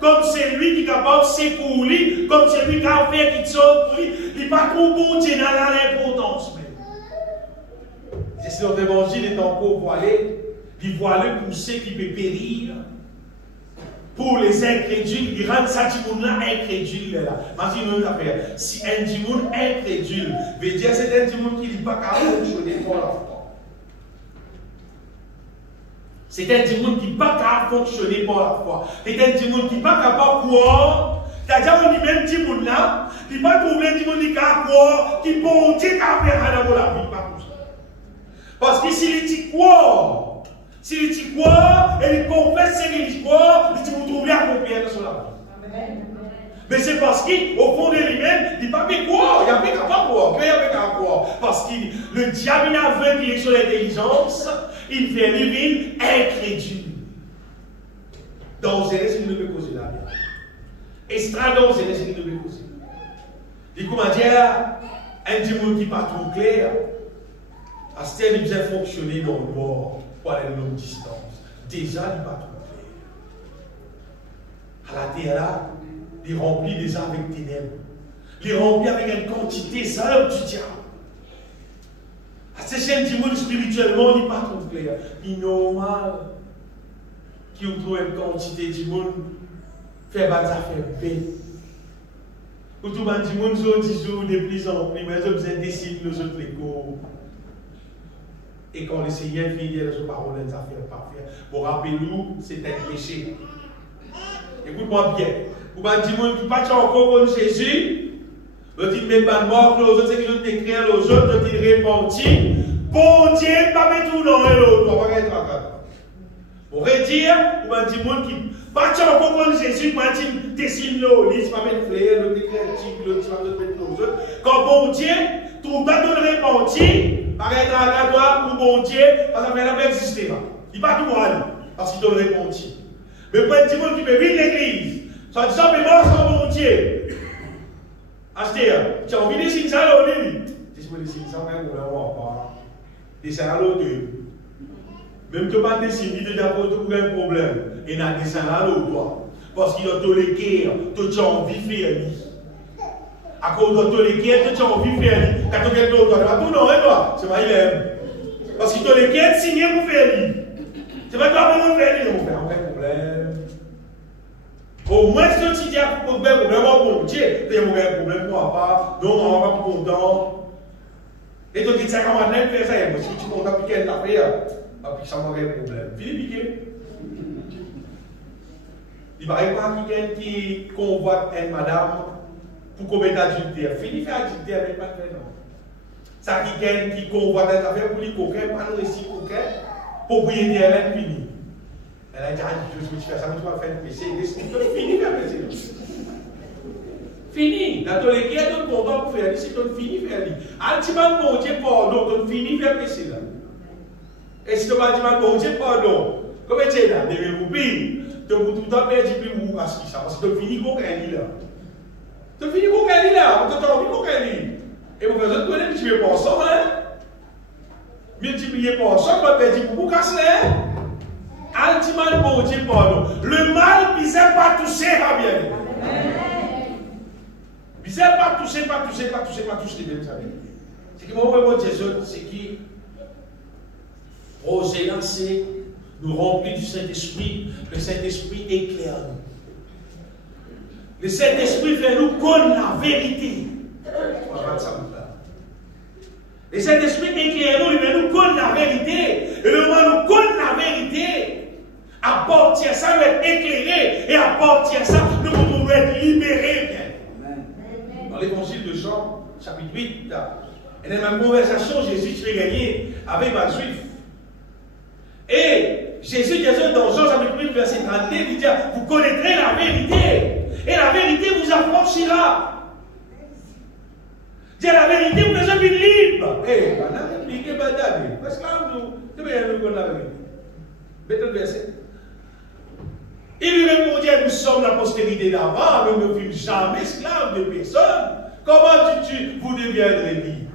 comme c'est lui qui est capable de secourir, comme c'est lui qui a fait quelque chose pour lui. Il n'est pas trop bon Dieu dans l'importance. C'est notre évangile est encore voilé, il voilé pour ceux qui peuvent périr. Pour les incrédules, il rend ça du monde là incrédule là. Imaginez une affaire. Si un du monde incrédule, veut dire c'est un du monde qui n'est pas capable de fonctionner pour la foi. C'est un du monde qui n'est pas capable de fonctionner pour la foi. C'est un du monde qui n'est pas capable de croire C'est-à-dire, on dit même petit monde là, il pas trouvé petit monde qui a quoi, qui bon Dieu qui a fait à la vie, pas comme ça. Parce que s'il est quoi, s'il est quoi, et il confesse ses religions, il dit vous trouvez à combien de cela. Mais c'est parce qu'au fond de lui-même, il n'a pas fait quoi, il n'y a pas qu'à quoi, il n'y a pas qu'à quoi. Parce que le diable n'a aveuglé sur l'intelligence, il fait vivre incrédule. Dangereux, c'est une nouvelle cause là. Extra dangereux, c'est une nouvelle cause. Du coup, comment dire, un dimanche qui n'est pas trop clair, à ce terme, il vient fonctionner dans le bord pour aller à longue distance. Déjà, il n'est pas trop clair. À la terre là, il remplit déjà avec ténèbres. Il remplit avec une quantité simple du diable. À ces chaînes dimanche spirituellement, il n'est pas trop clair. Il est normal. Qui ont trouvé une quantité de monde, fait battre ça fait paix. Pour tout le monde, ils ont 10 jours de plus en plus, mais ils ont besoin de décider nos autres légaux. Et quand le Seigneur finit de sa parole, ça fait parfait. Pour rappelez-nous, c'est un péché. Écoute-moi bien. Pour pas dire qui ne pas encore comme Jésus, l'autre il met pas de mort, les autres c'est qu'ils ont écrit, les autres ils repentis. Bon Dieu, pas mettre tout dans l'autre, on va être d'accord. On va dire, pour un petit monde qui pas encore comme Jésus, pour un petit dessine l'eau, il va mettre flair, l'autre critique, l'autre va mettre l'autre. Quand bon Dieu, tout le monde repenti, arrête à toi pour bon Dieu, parce que ça n'a pas existé. Il va tout aller, parce qu'il doit le repenti. Mais pour un petit monde qui peut vivre l'église, soit disant, mais moi, sans bon Dieu. Achetez, tu as envie de signer ça là, on dit. Si je me dis ça, on va voir. Et c'est à l'autre. Même tu vas décider de t'apporter un problème. Et n'a descend là l'autre. Parce qu'il a tous les guerres, tu as envie de faire. À cause de tous les guerres, tu as envie de faire. Quand tu as l'autre, tu vas tout non, et toi, c'est pas il aime. Parce qu'il a les guerres signées pour faire. C'est pas toi qui vas faire. On fait un problème. Au moins, si tu dis un problème, bon Dieu, tu as un problème, moi pas, non, on va pas content. Et tu dis ça, comment même faire ça, parce que tu comptes appliquer une affaire, puis ça m'a un problème. Philippe, il va y avoir quelqu'un qui convoite une madame pour commettre adultère. Philippe fait adultère, mais pas de fait, non. Ça, quelqu'un qui convoite une affaire pour lui coquin, pas le récit coquin, propriétaire, elle est finie. Elle a dit, je me suis fait ça, mais tu vas faire un péché. Fini faire péché. Fini. Dans tous les cas, tu es content pour faire péché, tu finis faire péché. Ultimement, bon Dieu, pardon, tu finis faire péché. Et si tu vas dire, bon Dieu, pardon, comment tu es là, devez vous pire. Tu vas tout le temps perdre plus ou parce que ça, parce que tu finis coquin là. Tu finis coquin là, tu as envie coquin là. Et vous faites autre chose, tu veux pas ça, hein? Multiplier par ça, tu vas perdre beaucoup casser, hein? Ultimement, bon Dieu, pardon. Le mal, il ne s'est pas touché, à bien. Il ne s'est pas touché, pas touché. C'est que mon bon Jésus, c'est qui, projet là, c'est nous remplir du Saint-Esprit. Le Saint-Esprit éclaire nous. Le Saint-Esprit fait nous connaître la vérité. Le Saint-Esprit éclaire nous, il fait nous connaître la vérité. Et le moment nous connaître la vérité, à partir de ça, nous être éclairés. Et à partir de ça, nous pouvons être libérés. Dans l'évangile de Jean, chapitre 8, et dans la même conversation, Jésus s'est gagné avec un juif. Et Jésus disait dans Jean chapitre 8, verset 32, il dit, vous connaîtrez la vérité. Et la vérité vous affranchira. Dire la vérité, vous êtes libre. Eh, madame, expliquez, madame. Parce que là, nous connaissons la vérité. Mettez le verset. Il lui répondit, nous sommes la postérité d'avant, nous ne fûmes jamais esclaves de personne. Comment vous deviendrez libre?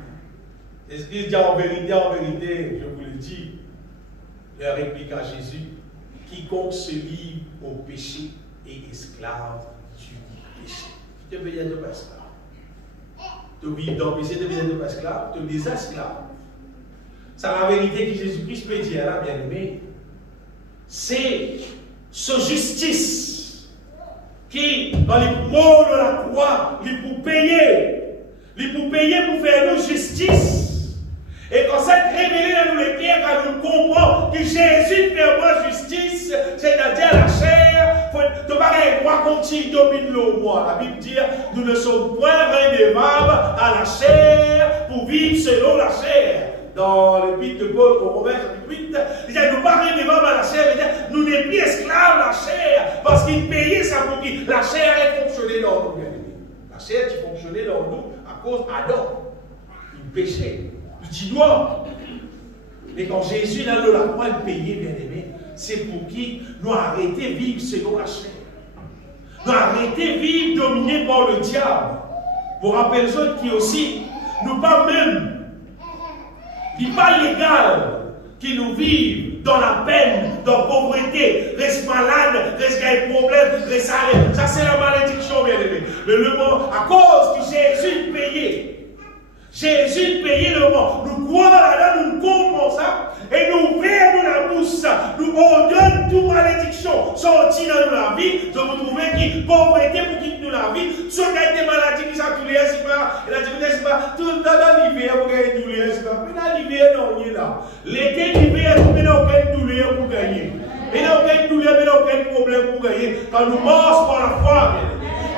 Est-ce qu'il dit en vérité, je vous le dis, il répliqua à Jésus, quiconque se livre au péché est esclave du péché. Tu deviens de esclave. Tu vis dans le péché, tu deviens de esclave, tu es esclave. C'est la vérité que Jésus-Christ peut dire là, bien aimé. C'est ce justice qui, dans les mots de la croix, il pour payer pour faire nous justice. Et quand ça révélé dans nous les cœurs, quand nous comprenons que Jésus fait moi justice, c'est-à-dire la chair, tu pareil, droit continue, domine le moi. La Bible dit, nous ne sommes point redevables à la chair pour vivre selon la chair. Dans l'épître de Paul au Romains, chapitre 8, il dit, nous ne sommes pas redevables à la chair, nous n'sommes plus esclaves de la chair, parce qu'il payait ça pour qui la chair elle fonctionnait dans nous. La chair qui fonctionnait dans nous à cause d'Adam. Il péchait. Du doigt. Mais quand Jésus n'a le la croix, il payait, bien aimé, c'est pour qui nous arrêter de vivre selon la chair. Nous arrêter de vivre dominé par le diable. Pour rappeler les autres qui aussi, nous pas même, il n'est pas légal qui nous vivent dans la peine, dans la pauvreté, reste malade, reste des problèmes, reste arrêté. Ça c'est la malédiction, bien aimé. Mais le mot, à cause que Jésus payait. Jésus payait le mort. Nous croyons là-dedans, nous comprenons ça, et nous ouvrons la bouche, nous ordonnons toute malédiction sortie dans la vie, de vous trouver qui pauvreté pour quitter nous la vie, ceux qui ont des maladies qui sont tous les c'est pas, il a dit, c'est pas, tout dans l'hiver, vous gagnez tous les c'est pas, mais dans l'hiver, non, il est là. L'été, l'hiver, vous n'avez aucune douleur pour gagner. Il n'y a aucune douleur, il n'y a aucun problème pour gagner. Quand nous marchons par la foi,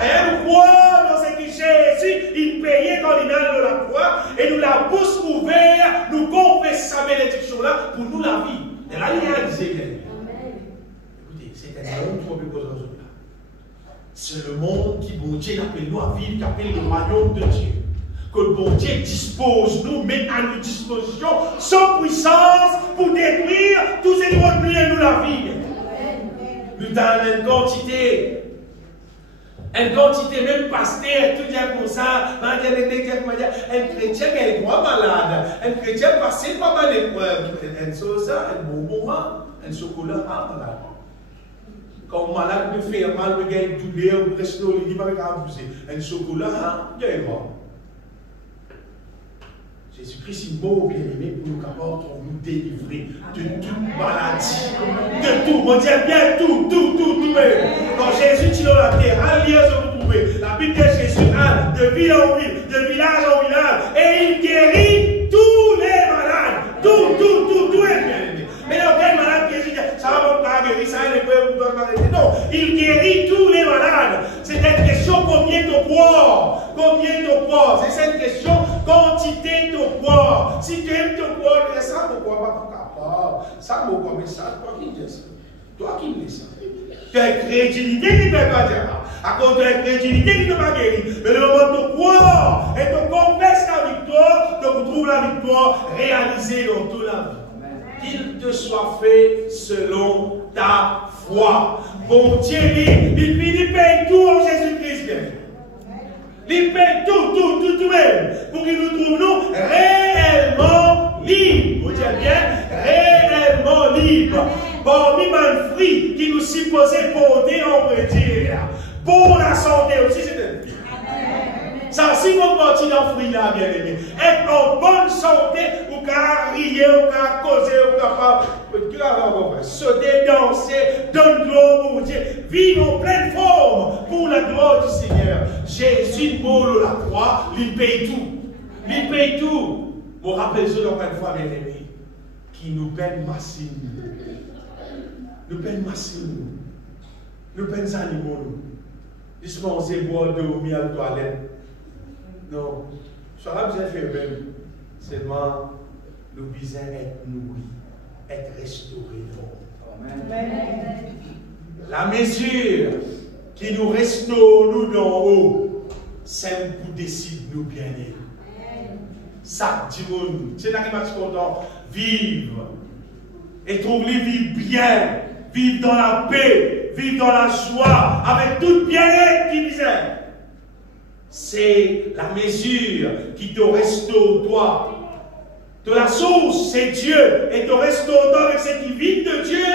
et nous croyons dans ce que Jésus, il payait quand il a de la croix, et nous la bouche ouverte, nous confessons sa bénédiction-là pour nous la vie. Et là, il a réalisé. Écoutez, c'est un monde trop peu aujourd'hui. C'est le monde qui, bon Dieu, appelle nous à vivre, qui appelle le royaume de Dieu. Que le bon Dieu dispose, nous met à notre disposition sans puissance pour détruire tous ces droits de nous la vie. Nous avons une quantité, même pasteur, tout dire comme ça, un chrétien qui est droit malade, un chrétien passé pas mal d'épreuves, un sosa, un bon moment, un chocolat malade. Quand malade me fait mal, me gagne douleur, me reste au lit, me fait abuser, un chocolat, il y a bon. Jésus-Christ est mort, bien-aimé, pour nous capables de nous délivrer de toute maladie, de tout, on dit bien tout. Quand Jésus est dans la terre, un lien se retrouver. La Bible dit Jésus a de ville en ville, de village en village, et il guérit tous les malades. Tout est bien-aimé. Mais là, aucun malade qui dit, ça va pas guérir, ça ne peut pas guérir. Non, il guérit tous les malades. C'est une question combien de croire. C'est cette question quantité de croire. Si tu aimes te croire, ça ne croit pas capable. Ça ne croit pas, mais ça, toi qui dis ça. Toi qui dis ça. Tu as une crédulité qui ne peut pas dire. À cause de la crédulité qui ne peut pas guérir. Mais le moment de croire et de confesser la victoire, de retrouver la victoire réalisée dans toute la vie. Qu'il te soit fait selon ta foi. Bon Dieu, il finit paye tout en Jésus-Christ. Il paye tout même. Pour qu'il nous trouve nous réellement libres. Vous dites bien, réellement libres. Parmi les fruits qui nous supposaient porter, on peut dire. Pour la santé aussi, c'est une vie. Ça, si on partit dans le fruit là, bien aimé, être en bonne santé, ou qu'à rire, ou qu'à causer, ou qu'à sauter, danser, donner gloire pour Dieu, vivre en pleine forme pour la gloire du Seigneur. Jésus, pour la croix, il paye tout. Vous rappelez ça encore une fois, bien aimé, qui nous peine massivement. Nous peine massivement. Nous peine animaux. Dispenser boire de l'eau, mis à la toilette. Non, ça va bien faire même. Seulement, nous besoin être nourris, être restaurés. Amen. La mesure qui nous restaure, nous d'en haut, c'est pour décider nous bien aimer. Ça, dis-nous, c'est là que je suis content. Vivre. Et trouver vivre bien. Vivre dans la paix. Vivre dans la joie. Avec tout bien-être qui disait. C'est la mesure qui te restaure toi. De la source, c'est Dieu. Et te restaure toi avec cette vie de Dieu.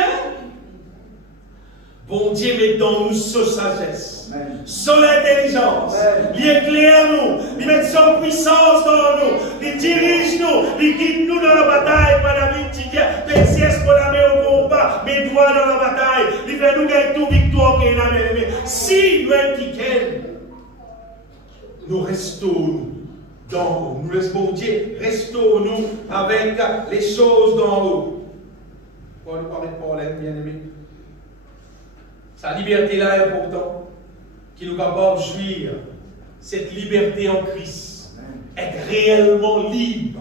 Bon Dieu met dans nous sa sagesse, son intelligence. Il éclaire nous. Il met son puissance dans nous. Il dirige nous. Il guide nous dans la bataille. Madame Tidia, tu cesse pour la main au combat. Mais toi dans la bataille. Il fait nous gagner toute victoire qu'il a aimé. Si nous sommes qui nous restons d'en haut. Nous laissons bon Dieu, restons-nous avec les choses d'en haut. Pour nous parler de problème, bien aimé. Sa liberté-là est importante, qui nous capable de jouir cette liberté en Christ, être réellement libre.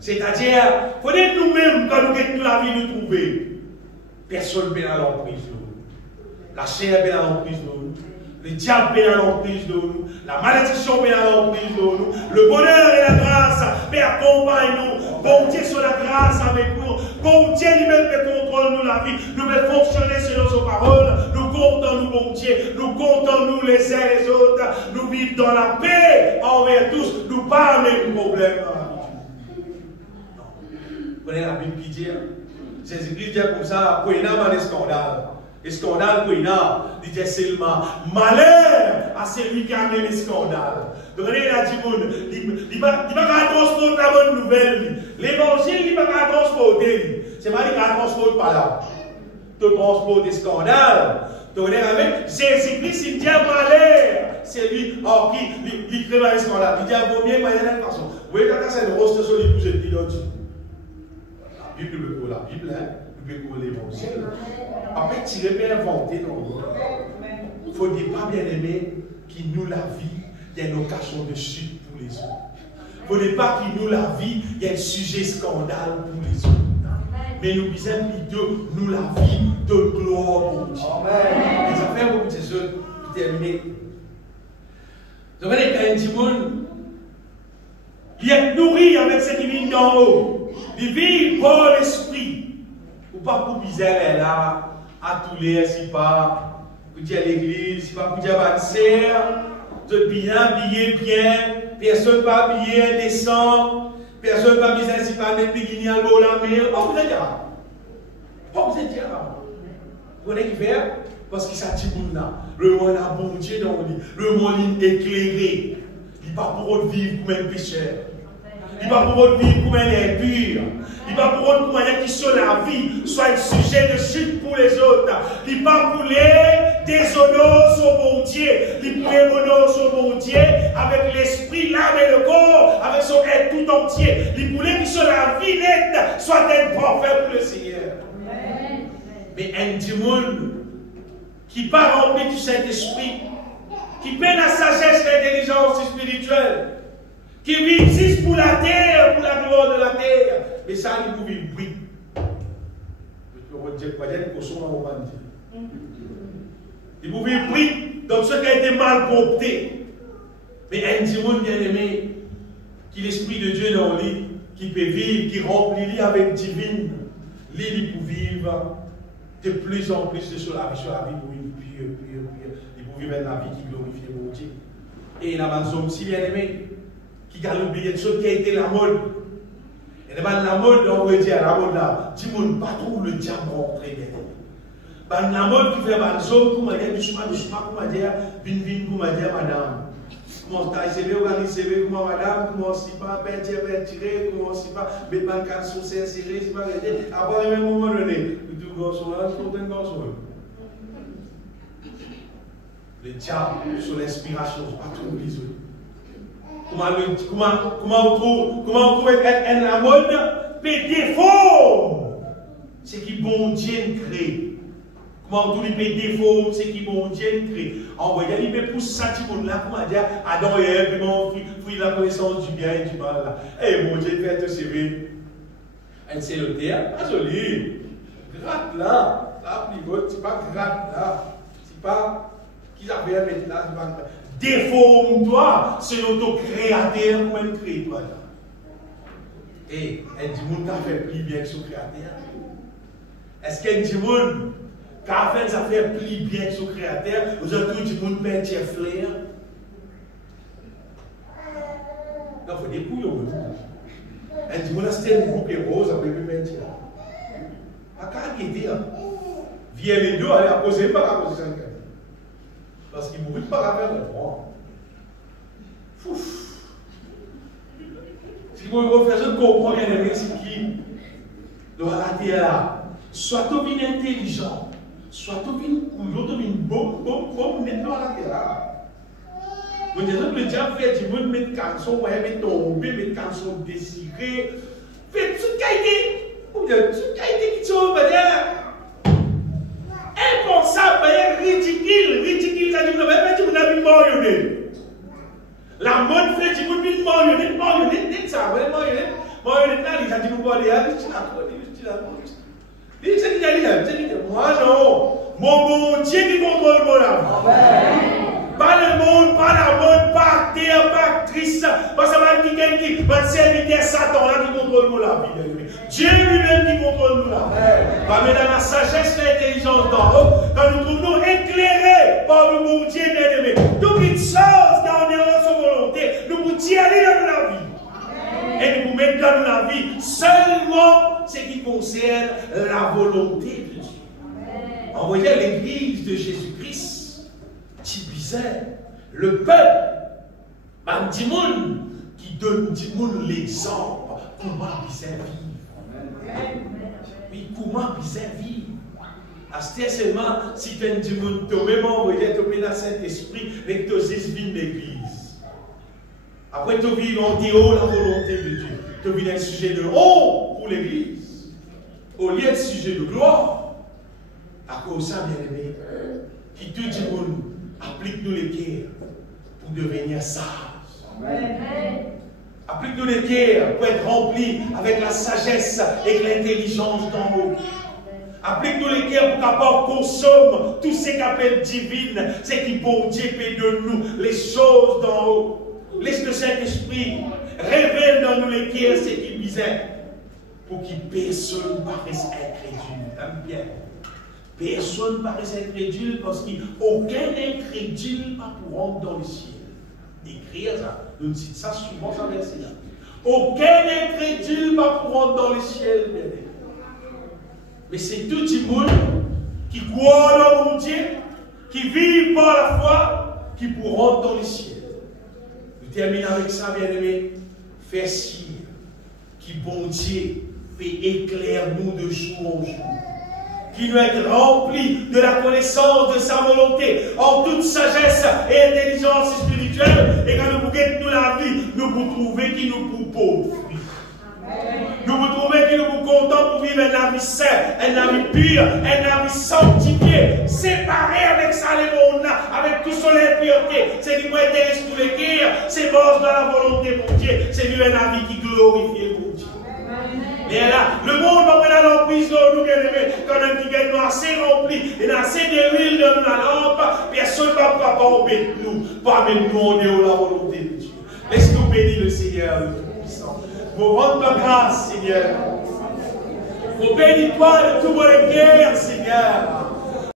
C'est-à-dire, il faut dire nous-mêmes, quand nous avons la vie de trouver, personne ne peut aller en prison. La chair peut aller en prison. Le diable peut aller en prison. La malédiction peut aller en prison. Le bonheur et la grâce peut accompagner nous. Bon Dieu sur la grâce avec nous. Bon Dieu lui-même peut contrôler nous la vie. Nous pouvons fonctionner selon ses paroles. Nous comptons nous, bon Dieu. Nous comptons nous les uns les autres. Nous vivons dans la paix envers tous. Nous pas même problème. Vous connaissez la Bible qui dit, Jésus-Christ dit comme ça, pour y avoir des scandales. Les scandales pour y avoir, il dit seulement, malheur à celui qui a amené les scandales. Donc, il a dit, il va transporter la bonne nouvelle. L'évangile, il va transporter. C'est pas qu'il ne transporte pas là. Tu transportes des scandales. Donc, avec Jésus-Christ, il dit malheur. C'est lui qui crée les scandales. Il dit, vaut mieux, mais il y a une façon. Vous voyez, quand c'est une roste sur les bouches de pilote. La Bible, hein, l'évangile. Après, tu ne peux pas inventer dans le monde. Il ne faut dire pas bien aimé qui nous la vie, il y a une occasion de chute pour les autres. Il ne faut dire pas qui nous la vie, il y a un sujet scandale pour les autres. Mais nous disons plutôt nous la vie de gloire pour Dieu. Les affaires pour ces autres, pour terminer. Donc, quand il dit, il est nourri avec ce qui vient d'en haut. Il vit par l'esprit. Ou pas pour bizarre là, à tous les, si pas pour dire à l'église, si pas pour dire à la serre, de bien habillé, bien, personne pas habillé indécent, personne pas bizarre, si pas mettre bikini à l'eau la mer. Pas vous êtes là. Pas vous êtes là. Vous connaissez qui fait? Parce qu'il s'attire là. Le monde a bon Dieu dans lui. Le monde est éclairé. Il ne va pas pour vivre comme un pécheur. Il ne va pas pour vivre comme un impur. Il va pour une manière qui sur la vie soit un sujet de chute pour les autres. Il va pour les déshonorer son bon Dieu. Il peut honorer son bon Dieu avec l'esprit, l'âme et le corps, avec son être tout entier. Il voulait que sur la vie nette soit un parfait pour le Seigneur. Amen. Mais un démon qui pas rempli du Saint-Esprit, qui peine la sagesse et l'intelligence spirituelle, qui vit juste pour la terre, pour la gloire de la terre. Mais ça, il peut vivre bruit. Je peux dire quoi dire pour son moment. Il peut vivre bruit dans ce qui a été mal compté. Mais un démon bien-aimé, qui l'Esprit de Dieu dans lui, qui peut vivre, qui remplit lui avec divine, lui, il peut vivre de plus en plus sur la vie pour vivre pure. Il peut vivre la vie qui glorifie mon Dieu. Et il y a un homme si bien-aimé, qui a oublié de ce qui a été la mode. Et la mode, on veut dire, la mode là, dis-moi pas trop le diable rentré bien. La mode qui fait un homme, comment dire, doucement, comment dire, vin, comment dire, madame. Comment taille CV, organiser CV, comment madame, comment si pas, tirer, comment si pas, mettre ma canne sur serré, si pas, avoir un moment donné, tout garçon là, c'est un garçon. Le diable, sur l'inspiration, pas trop les autres. Comment on trouve un mode défaut c'est qui bon Dieu crée. Comment on trouve défaut c'est qui bon Dieu crée. En voyant, il peut pousser ça, là, comment dire, Adam et Ève, puis la connaissance du bien et du mal là. Eh, mon Dieu, fait te servir. C'est le terre, pas joli. Gratte là, ça plivote, c'est pas gratte là. C'est pas qu'ils avaient à mettre là, c'est pas gratte. Déforme-toi selon ton créateur ou un créateur. Et un démon qui a fait plus bien que son créateur. Est-ce qu'un démon qui a fait ça fait plus bien que son créateur, aujourd'hui, le démon peut être flair? Non, il faut des couilles au bout. Un démon a c'était une boucle rose avec le peinture. À quand il dit, viens les deux, allez à poser, pas à poser ça. Parce qu'il ne mourut pas à faire le droit. Si vous refaites ce comprendre bien aimé, c'est qui doit la terre là. Soit tu es intelligent, soit tu es bon, net dans la terre là. Vous dites que le diable fait du monde mettre canson, mettre tomber, mettre canson désiré. Faites tout qualité. Ou bien tout qualité qui te va dire. impensable, ridicule, ça dit, non, mais tu m'as vu marionnette. La mode fait, tu m'as vu marionnette, ça, marionnette, là, il a dit, vous parlez, tu l'as moi non, mon Dieu qui contrôle mon âme. Pas le monde, pas la mode, pas terre, pas actrice, pas ça va dire quelqu'un qui va servir Satan là qui contrôle mon âme. Dieu lui-même qui contrôle mon âme. Pas mais dans la sagesse, l'intelligence d'en haut, quand nous trouvons éclairés par le bon Dieu bien-aimé, toutes les choses qui ont en son volonté, nous pouvons tirer dans la vie. Et nous mettons dans la vie seulement ce qui concerne la volonté de Dieu. Envoyez l'église de Jésus-Christ, qui disait, le peuple, qui donne l'exemple, comment il vivre. Oui, comment il vivre. C'était seulement si tu as dit, tu as même envoyé, tu as mis dans Saint-Esprit, mais tu as vivre l'église. Après, tu vis en dehors la volonté de Dieu. Tu vis un sujet de honte pour l'église, au lieu de sujet de gloire. À cause de ça, bien aimé, qui te dit, applique-nous les guerres pour devenir sages. Applique-nous les guerres pour être remplis avec la sagesse et l'intelligence d'en haut. Applique-nous les guerres pour qu'après consomme tout ce qu'appelle divine, ce qui bon Dieu fait de nous, les choses d'en haut. Laisse le Saint-Esprit révèle dans nous les guerres ce qui misère, pour que personne ne paraisse incrédule. T'aimes bien? Personne ne paraisse incrédule parce qu'aucun incrédule pas pour rentrer dans le ciel. Écrire ça, nous disons ça souvent, ça verset là. Aucun incrédule pas pour rentrer dans le ciel, bien aimé. Mais c'est tout le monde qui croit dans mon Dieu, qui vit par la foi, qui pourront rentrer dans le ciel. Nous terminons avec ça, bien-aimé. Fais signe qui, bon Dieu, fait éclairer nous de jour en jour. Qui nous est rempli de la connaissance de sa volonté, en toute sagesse et intelligence spirituelle. Et quand nous pouvons nous la vie, nous pouvons trouver qui nous pouvons fruit. Nous pouvons trouver qui nous pouvons contents pour vivre une vie saine, une vie pure, une vie sanctifiée, séparée avec ça les mondes, avec tout son impureté. C'est qui m'intéresse tous les guerres, c'est mort dans la volonté pour Dieu, c'est vivre une vie qui glorifie pour Dieu. Mais là, le monde va prendre l'emprise de nous, bien-aimés, quand on dit qu'il est assez rempli, et assez d'huile dans la lampe, personne ne va pas embêter nous, pas même nous, on est au la volonté de Dieu. Laisse-nous bénir le Seigneur, le Tout-Puissant. Pour rendre ta grâce, Seigneur. Pour bénir toi de toutes les guerres, Seigneur.